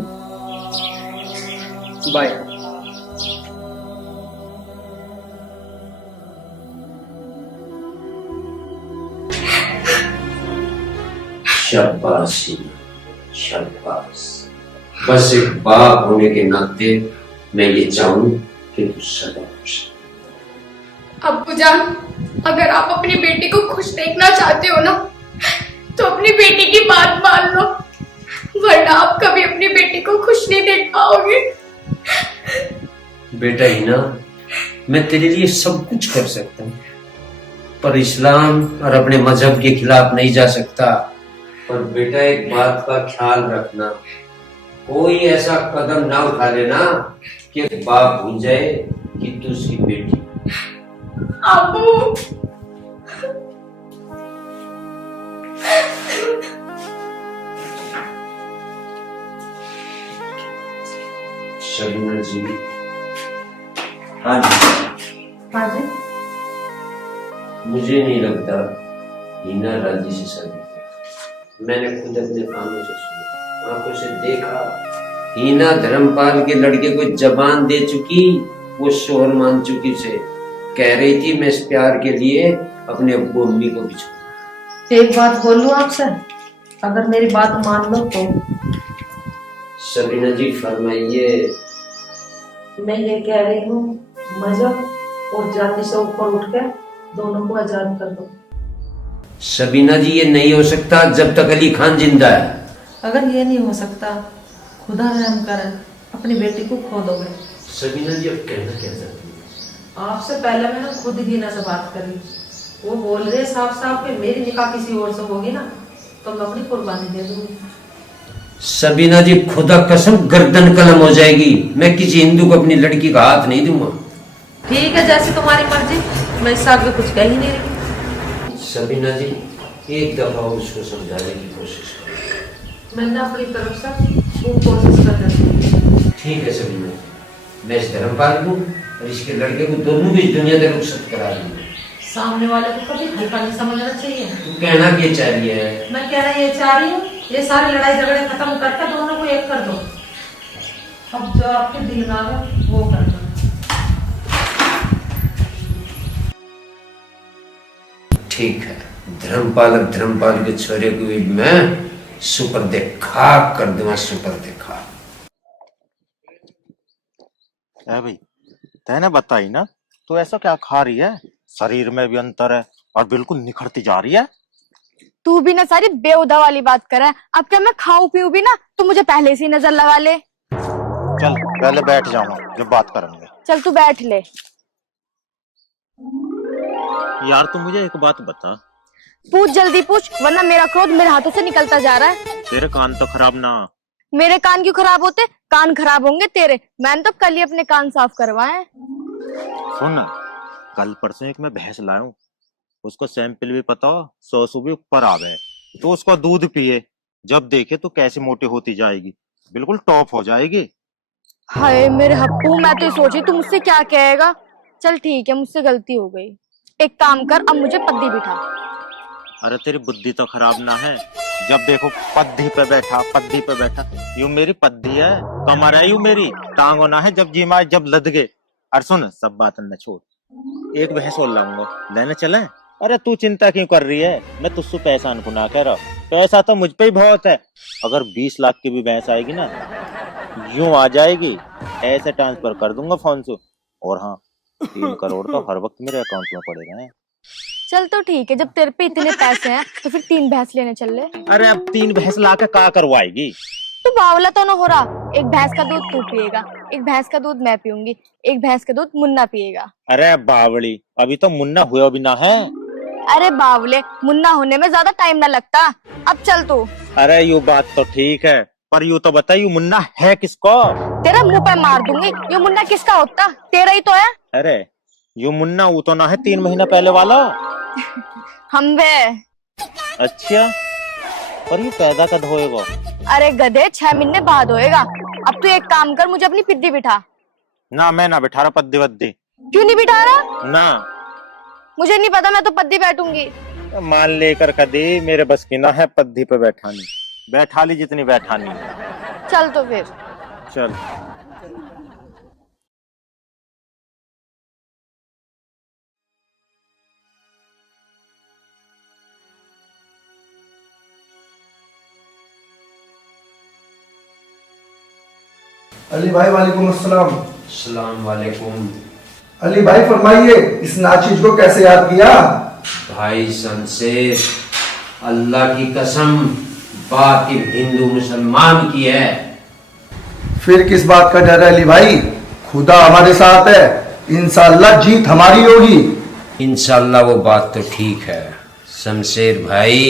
बाय। शाबाश हिना, शाबाश। बस एक बाप होने के नाते मैं ये चाहूं कि तू सदा खुश रहे। अब्बू जान, अगर आप अपनी बेटी को खुश देखना चाहते हो ना तो अपनी बेटी की बात मान लो, वरना आप कभी अपनी बेटी को खुश नहीं देख पाओगे। बेटा हिना, मैं तेरे लिए सब कुछ कर सकता हूँ, पर इस्लाम और अपने मजहब के खिलाफ नहीं जा सकता। पर बेटा एक बात का ख्याल रखना, कोई ऐसा कदम ना उठा लेना कि बाप भूल जाए कि तू उसकी बेटी। अब्बू, शबीना जी। हाँ जी। मुझे नहीं लगता हिना राजी से शादी करेगी। मैंने खुद अपने कानों से सुना, आंखों से देखा। हिना धर्मपाल के लड़के को जबान दे चुकी, वो शोहर मान चुकी से कह रही थी मैं इस प्यार के लिए अपने अब्बू अम्मी को भी छोड़। एक बात बोलूं आपसे, अगर मेरी बात मान लो तो। शबीना जी फरमाइए। मैं ये कह रही हूँ, मजहब और जाति से ऊपर उठ के दोनों को आजाद कर दो। शबीना जी ये नहीं हो सकता जब तक अली खान जिंदा है। अगर ये नहीं हो सकता, खुदा रहम करे, अपनी बेटी को खो दोगे। शबीना जी अब कहना क्या चाहती है? आपसे पहले मैंने खुद हिना से बात करी, वो बोल रहे साफ साफ कि मेरी निकाह किसी और से होगी ना तो मैं अपनी कुर्बानी दे दूंगी। शबीना जी खुदा कसम गर्दन कलम हो जाएगी, मैं किसी हिंदू को अपनी लड़की का हाथ नहीं दूंगा। ठीक है, जैसी तुम्हारी मर्जी, मैं इससे आगे कुछ कह ही नहीं रही। शबीना जी एक दफा उसको समझाने की कोशिश करो। मैंने अपनी तरफ से वो कोशिश कर रही। ठीक है शबीना जी, मैं इस धर्मपाल को और इसके लड़के को दोनों भी इस दुनिया से रुखसत करा दूंगा। सामने वाले को कभी हल्का नहीं समझना चाहिए। तू कहना क्या चाह रही है? मैं कहना ये चाह रही हूँ, ये सारे लड़ाई झगड़े खत्म करके दोनों को एक कर दो। अब जो आपके दिल में आवे वो करना। ठीक है, धर्मपाल और धर्मपाल के छोरे को भी मैं सुपर देखा कर दूंगा, सुपर देखा। भाई तैने बताई ना, तो ऐसा क्या खा रही है? शरीर में भी अंतर है और बिल्कुल निखरती जा रही है। तू भी ना सारी बेहुदा वाली बात कर रहा है। अब क्या मैं खाऊं पीऊं भी ना तो मुझे पहले से ही नजर लगा ले। चल पहले बैठ जाऊंगा, जब बात करेंगे। चल तू बैठ ले। यार तू मुझे एक बात बता। पूछ, जल्दी पूछ, वरना मेरा क्रोध मेरे हाथों से निकलता जा रहा है। तेरे कान तो खराब ना? मेरे कान क्यों खराब होते? कान खराब होंगे तेरे। मैंने तो कल ही अपने कान साफ करवाए। सुन, कल परसों एक मैं भैंस लाया हूँ, उसको सैंपल भी पता हो, 100 भी ऊपर आ गए। तो उसका दूध पिए, जब देखे तो कैसे मोटी होती जाएगी, बिल्कुल टॉप हो जाएगी। हाय मेरे हप्पू, मैं तो सोची तू मुझसे क्या कहेगा। चल ठीक है, मुझसे गलती हो गई। एक काम कर, अब मुझे पद्दी बिठा। अरे तेरी बुद्धि तो खराब ना है, जब देखो पद्दी पे बैठा, पद्दी पे बैठा। यूं मेरी पद्दी है, कमर है यूं मेरी, टांगो ना है जब जी माए जब लद गए। अरे सुन, सब बात न छोड़, एक भैंस और लाऊंगा, लेने चले? अरे तू चिंता क्यों कर रही है, मैं तुझसे पैसा अनपुना कह रहा हूँ। पैसा तो मुझ पे ही बहुत है। अगर 20 लाख की भी भैंस आएगी ना, यूं आ जाएगी, ऐसे ट्रांसफर कर दूंगा फोन से। और हाँ, 3 करोड़ तो हर वक्त मेरे अकाउंट में पड़े रहे। चल तो ठीक है, जब तेरे पे इतने पैसे हैं तो फिर 3 भैंस लेने चल ले। अरे अब 3 भैंस ला के का करवाएगी? तो बावला तो ना हो रहा। एक भैंस का दूध तू पिएगा, एक भैंस का दूध मैं पीऊंगी, एक भैंस का दूध मुन्ना पिएगा। अरे बावड़ी, अभी तो मुन्ना हुआ भी ना है। अरे बावले, मुन्ना होने में ज्यादा टाइम ना लगता। अब चल तू। अरे यू बात तो ठीक है, पर यू तो बता, यू मुन्ना है किसको? तेरा मुंह पे मार दूंगी। ये मुन्ना किसका होता? तेरा ही तो है। अरे यू मुन्ना वो तो ना है 3 महीना पहले वाला। हम वे। अच्छा, पर यू पैदा कब होएगा? अरे गधे, 6 महीने बाद होएगा। अब तू एक काम कर, मुझे अपनी पिद्दी बिठा। ना मैं ना बिठा रहा पद्दी वद्दी। क्यों नहीं बिठा रहा? ना मुझे नहीं पता, मैं तो पद्दी बैठूंगी। मान लेकर कदी मेरे बस की ना है पद्दी पे बैठानी। बैठा ली जितनी बैठानी। चल तो फिर। चल। अली भाई वालेकुम अस्सलाम। अस्सलाम वालेकुम। अली भाई फरमाइए, इस नाचीज को कैसे याद किया? भाई शमशेर, अल्लाह की कसम, बात हिंदू मुसलमान की है। फिर किस बात का डर है अली भाई? खुदा हमारे साथ है, इंशाअल्लाह जीत हमारी होगी। इंशाल्लाह वो बात तो ठीक है शमशेर भाई,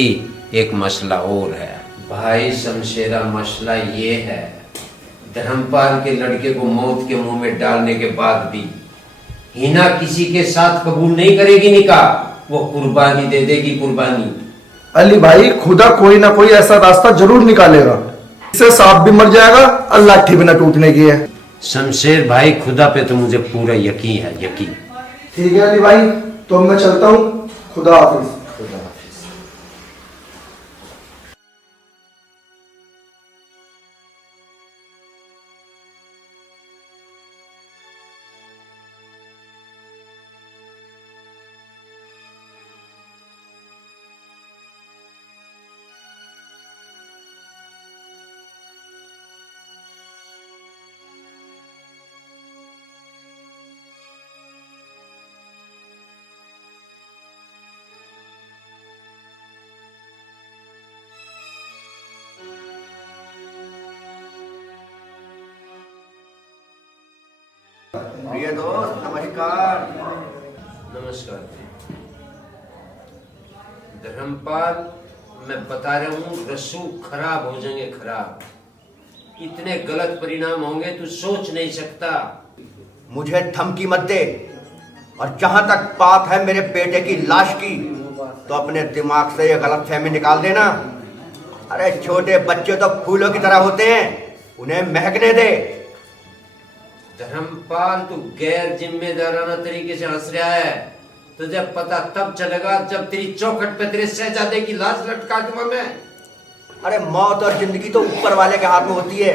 एक मसला और है। भाई शमशेरा, मसला ये है, धर्मपाल के लड़के को मौत के मुंह में डालने के बाद भी हिना किसी के साथ कबूल नहीं करेगी निकाह, वो कुर्बानी दे देगी, कुर्बानी। अली भाई, खुदा कोई ना कोई ऐसा रास्ता जरूर निकालेगा। इससे सांप भी मर जाएगा, अल्लाह भी ना टूटने की है। शमशेर भाई, खुदा पे तो मुझे पूरा यकीन है, यकीन। ठीक है अली भाई, तो मैं चलता हूँ। खुदा हाफिज। प्रिय दोस्त, नमस्कार। नमस्कार। धर्मपाल, मैं बता रहा हूँ, रसूख खराब हो जाएंगे, खराब। इतने गलत परिणाम होंगे तू सोच नहीं सकता। मुझे धमकी मत दे, और जहां तक बात है मेरे बेटे की लाश की, तो अपने दिमाग से ये गलत फहमी निकाल देना। अरे छोटे बच्चे तो फूलों की तरह होते हैं, उन्हें महकने दे। धर्मपाल, तू गैर जिम्मेदाराना तरीके से हंस रहा है। तुझे पता तब चलेगा जब तेरी चौखट पे तेरे शहजादे की लाश लटका दूंगा मैं। अरे मौत और जिंदगी तो ऊपर वाले के हाथ में होती है।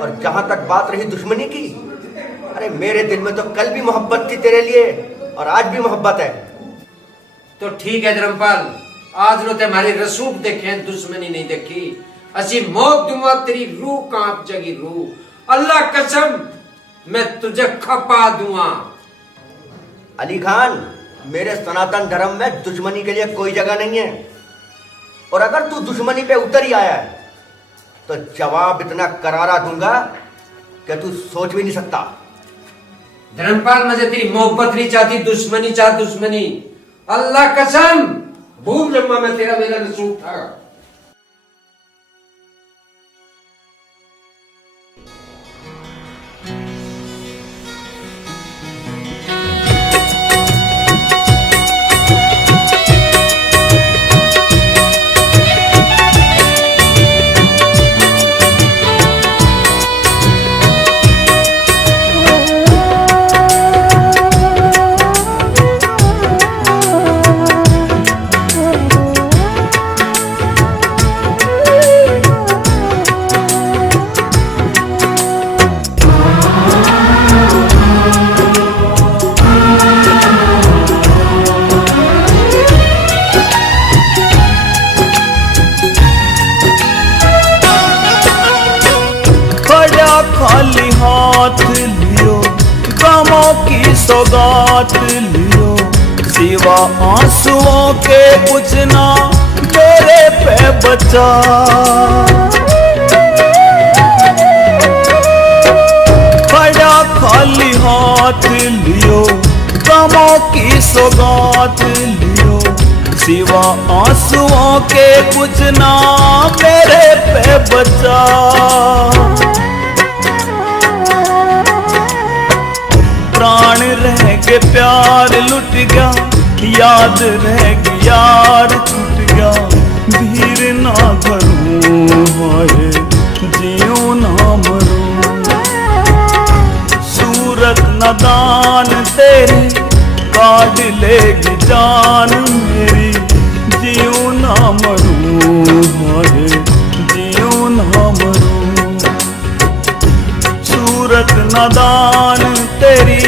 और जहां तक बात रही दुश्मनी की, अरे मेरे दिल में तो कल भी मोहब्बत थी तेरे लिए, और आज भी मोहब्बत है। तो ठीक है धर्मपाल, आज लो तुम्हारी रसूख देखे, दुश्मनी नहीं देखी। असी मौत दूंगा, तेरी रूह कांप जाएगी, रूह। अल्लाह कसम, मैं तुझे खपा दूंगा। अली खान, मेरे सनातन धर्म में दुश्मनी के लिए कोई जगह नहीं है, और अगर तू दुश्मनी पे उतर ही आया है तो जवाब इतना करारा दूंगा कि तू सोच भी नहीं सकता। धर्मपाल, मुझे तेरी मोहब्बत नहीं चाहती, दुश्मनी चाह, दुश्मनी। अल्लाह कसम, भूल जाऊंगा मैं तेरा मेरा रसूख था। खाली हाथ लियो, गमों की सौगात लियो, सिवा आंसुओं के कुछ ना मेरे पे बचा। साथ लियो, गमों की सौगात लियो, सिवा आंसुओं के कुछ ना मेरे पे बचा। प्राण रह गए, प्यार लुट गया, याद रहेगी यार छूट गया। धीर ना धरूं हाय, जियो ना मरूं, सूरत नादान तेरी काट लेगी जान मेरी। जियो ना मरूं हाय, जियो ना मरूं, सूरत नादान तेरी।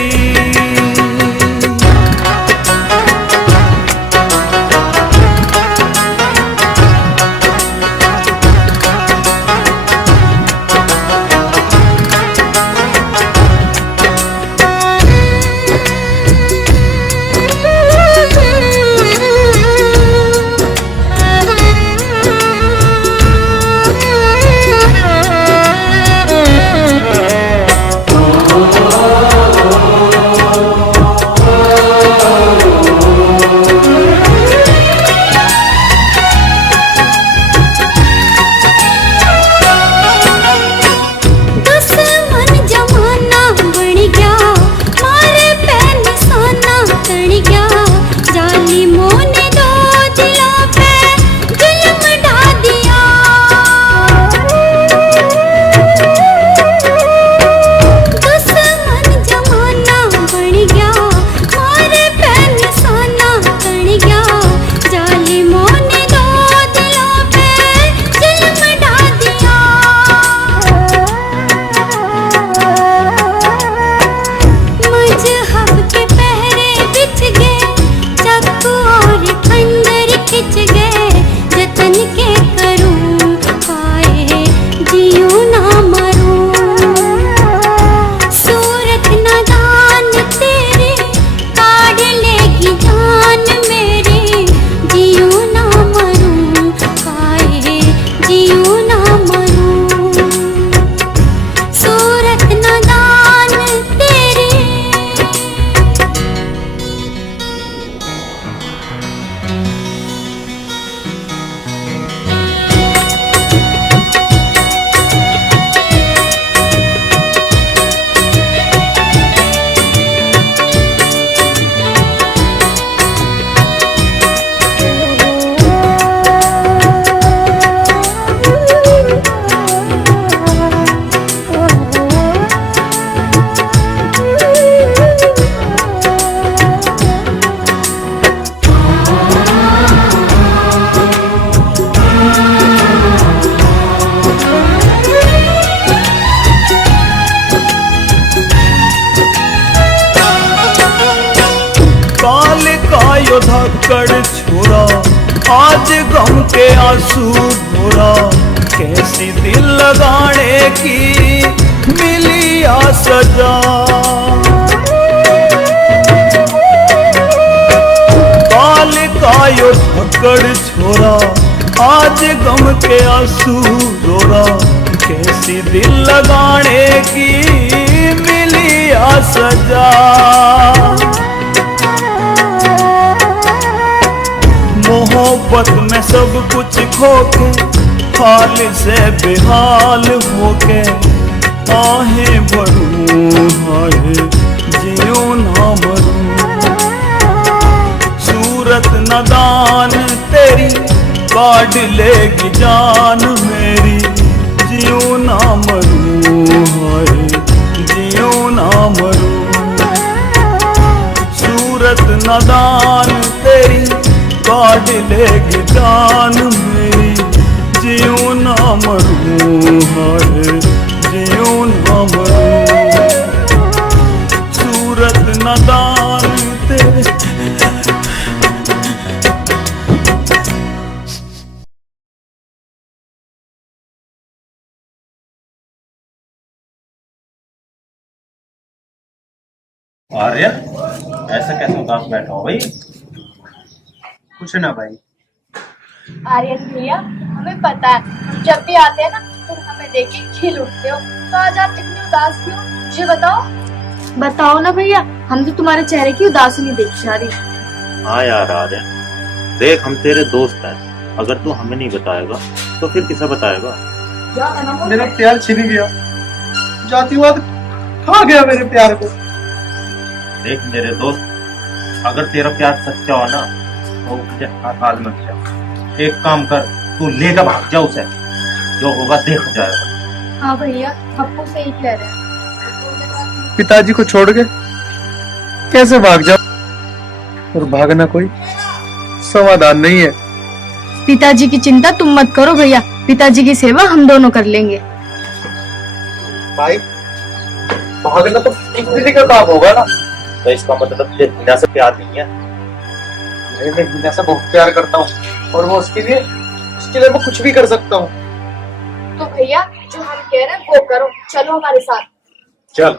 धक्कड़ छोरा आज गम के आंसू भोरा। कैसी दिल लगाने की मिली आ सजा। काल का यो धक्कड़ छोरा आज गम के आंसू रोरा। कैसी दिल लगाने की मिली आ सजा। मोहब्बत में सब कुछ खो के हाल से बेहाल होके आहें भरूं हाय जियो ना मरूं। सूरत नादान तेरी काट लेगी जान मेरी। जियो ना मरूं हाय जियो ना मरूं। सूरत नादान तेरी काट लेगी जान मेरी। जियो ना मरूं हाय जियो ना मरूं। सूरत नादान तेरी। आर्यन ऐसा कैसे उदास बैठा हो भाई? कुछ ना भाई। आर्यन भैया हमें पता है हम जब भी आते हैं ना तुम हमें देख के खिल उठते हो, तो आज आप इतने उदास क्यों मुझे बताओ। बताओ ना भैया, हम तो तुम्हारे चेहरे की उदासी नहीं देख पा रही। हाँ यार आर्यन, देख हम तेरे दोस्त हैं, अगर तू हमें नहीं बताएगा तो फिर किसे बताएगा? मेरा प्यार छिन गया, जातिवाद खा गया मेरे प्यार को। देख मेरे दोस्त, अगर तेरा प्यार सच्चा हो ना तो मुझे हाल में जा। एक काम कर, तू लेकर भाग जा उसे, जो होगा देख जाएगा। हाँ भैया, पप्पू सही कह रहे हैं। पिताजी को छोड़ के कैसे भाग जाओ? और भागना कोई समाधान नहीं है। पिताजी की चिंता तुम मत करो भैया, पिताजी की सेवा हम दोनों कर लेंगे। भाई भागना तो एक दिन का काम होगा ना, तो इसका मतलब ये मीना से प्यार नहीं है। मैं मीना से बहुत प्यार करता हूँ और वो उसके लिए मैं कुछ भी कर सकता हूँ। तो भैया जो हम कह रहे हैं वो करो, चलो हमारे साथ। चल।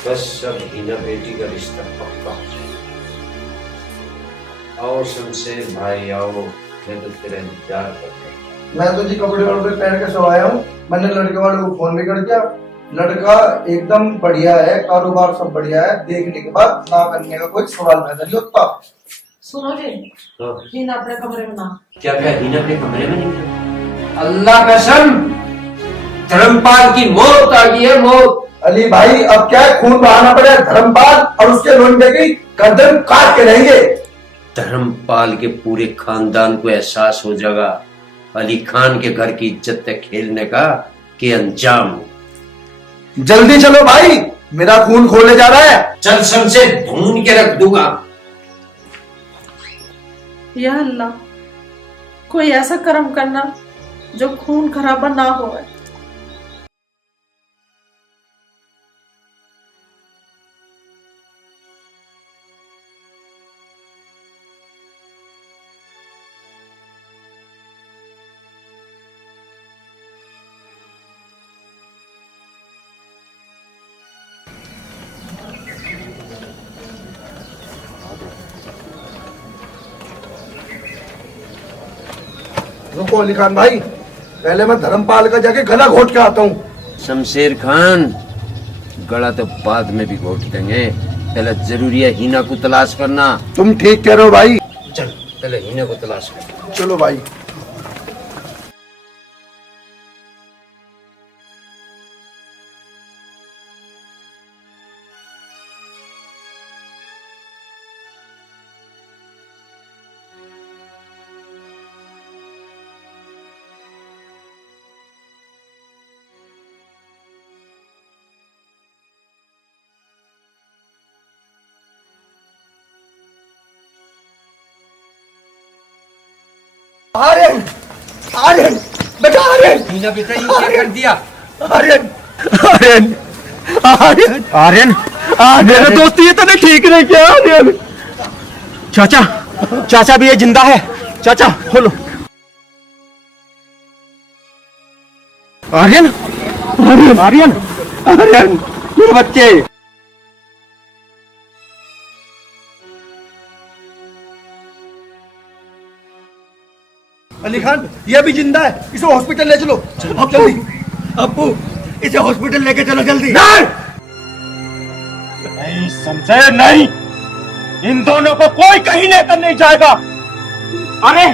बस अब हिना बेटी का रिश्ता पक्का। आओ शमशेर भाई आओ, मैं तो तेरा इंतजार कर रहा हूं। मैं तो जी कपड़े वपड़े पहन के सो आया हूँ। मैंने लड़के वाले को फोन भी कर दिया, लड़का एकदम बढ़िया है, कारोबार सब बढ़िया है। देखने के बाद ना करने का कोई सवाल पैदा नहीं होता। सुनो जी, हीना अपने कमरे में ना। क्या हिना अपने कमरे में नहीं है? अल्लाह कसम, धर्मपाल की मौत आ गई है, मौत। अली भाई अब क्या है, खून बहाना पड़े धर्मपाल और उसके लोंडे की गर्दन काट के रहेंगे। धर्मपाल के पूरे खानदान को एहसास हो जाएगा अली खान के घर की इज्जत तक खेलने का कि अंजाम। जल्दी चलो भाई, मेरा खून खोले जा रहा है। चल शमशेर, ढूंढ के रख दूंगा। या अल्लाह, कोई ऐसा कर्म करना जो खून खराबा ना हो। रुको अली खान भाई, पहले मैं धर्मपाल का जाके गला घोट के आता हूँ। शमशेर खान, गला तो बाद में भी घोट देंगे, पहले जरूरी है हीना को तलाश करना। तुम ठीक कह रहे हो भाई। चल पहले हीना को तलाश कर। चलो भाई। आर्यन, आर्यन, बेटा आर्यन। हीना बेटा ये क्या कर दिया? आर्यन, आर्यन, आर्यन, आर्यन, मेरे दोस्त ये तो नहीं ठीक नहीं किया। आर्यन, चाचा, चाचा भी ये जिंदा है। चाचा खोलो। आर्यन, आर्यन, आर्यन, आर्यन, ये बच्चे। अली खान ये भी जिंदा है, इसे हॉस्पिटल ले चलो। अब जल्दी, अब्बू इसे हॉस्पिटल लेके चलो जल्दी। नहीं शमशेर नहीं, इन दोनों को कोई कहीं लेकर नहीं जाएगा। अरे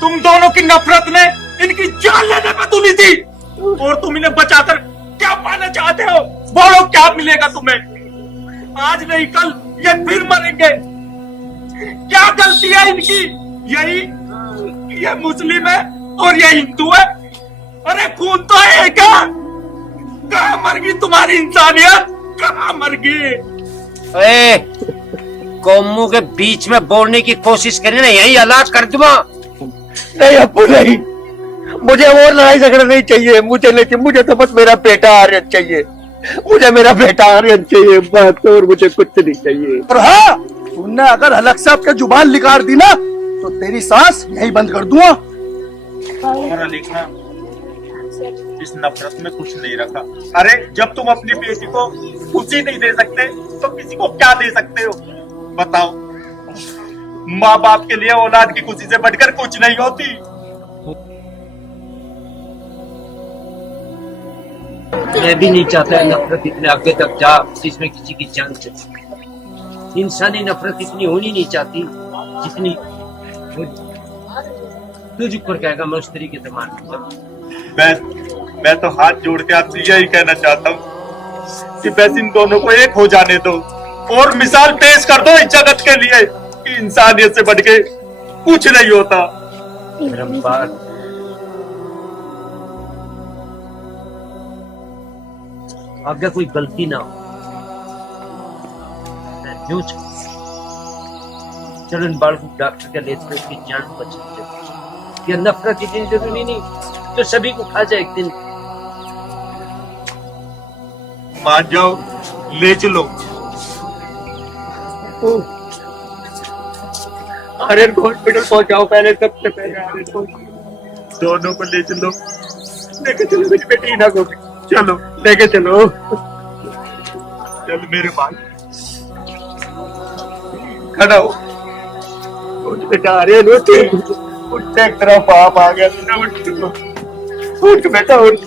तुम दोनों की नफरत ने इनकी जान लेने पर तुली थी, और तुम इन्हें बचाकर क्या पाना चाहते हो? बोलो क्या मिलेगा तुम्हें? आज नहीं कल ये फिर मरेंगे। क्या गलती है इनकी? यही ये मुस्लिम है और ये हिंदू है। अरे खून तो है क्या? कहाँ मर गई तुम्हारी इंसानियत? कहाँ मर गई? कौमों के बीच में बोलने की कोशिश करें ना, यही हलाक कर दूंगा। नहीं अब्बू नहीं, मुझे और लड़ाई झगड़ा नहीं चाहिए। मुझे लेकिन मुझे तो बस मेरा बेटा आर्यन चाहिए। मुझे मेरा बेटा आर्यन चाहिए बस, और मुझे कुछ नहीं चाहिए। और हाँ, तुमने अगर हलक साहब के जुबान निकाल दी ना तो तेरी सांस यही बंद कर दूंगा। तुम्हारा लिखना इस नफरत में कुछ नहीं रखा। अरे जब तुम अपनी बेटी को खुशी नहीं दे सकते तो किसी को क्या दे सकते हो बताओ। माँ बाप के लिए औलाद की खुशी से बढ़कर कुछ नहीं होती। मैं भी नहीं चाहता है नफरत इतने आगे तक जा जिसमें किसी की जान चली। इंसानी नफरत इतनी होनी नहीं चाहती जितनी तुझ ऊपर कहेगा मैं उस तरीके से मान लूंगा। मैं तो हाथ जोड़ के आपसे यही कहना चाहता हूँ कि बस इन दोनों को एक हो जाने दो और मिसाल पेश कर दो इस जगत के लिए कि इंसानियत से बढ़ के कुछ नहीं होता। धर्मपाल, अगर कोई गलती ना हो जो चलो इन बालकों को डॉक्टर के ले तो उसकी जान बचनी चाहिए। ये नफरत इतनी जरूरी नहीं तो सभी को खा जाए एक दिन। मान जाओ, ले चलो। आर्यन को हॉस्पिटल पहुंचाओ पहले, सबसे पहले आर्यन को। दोनों को ले चलो, लेके चलो मेरी बेटी हिना को, चलो लेके चलो। चल मेरे भाई खड़ा हो। उठ बेटा आर्यन, उठ। उठ, एक तरफ पाप आ गया। उठ बेटा, उठ।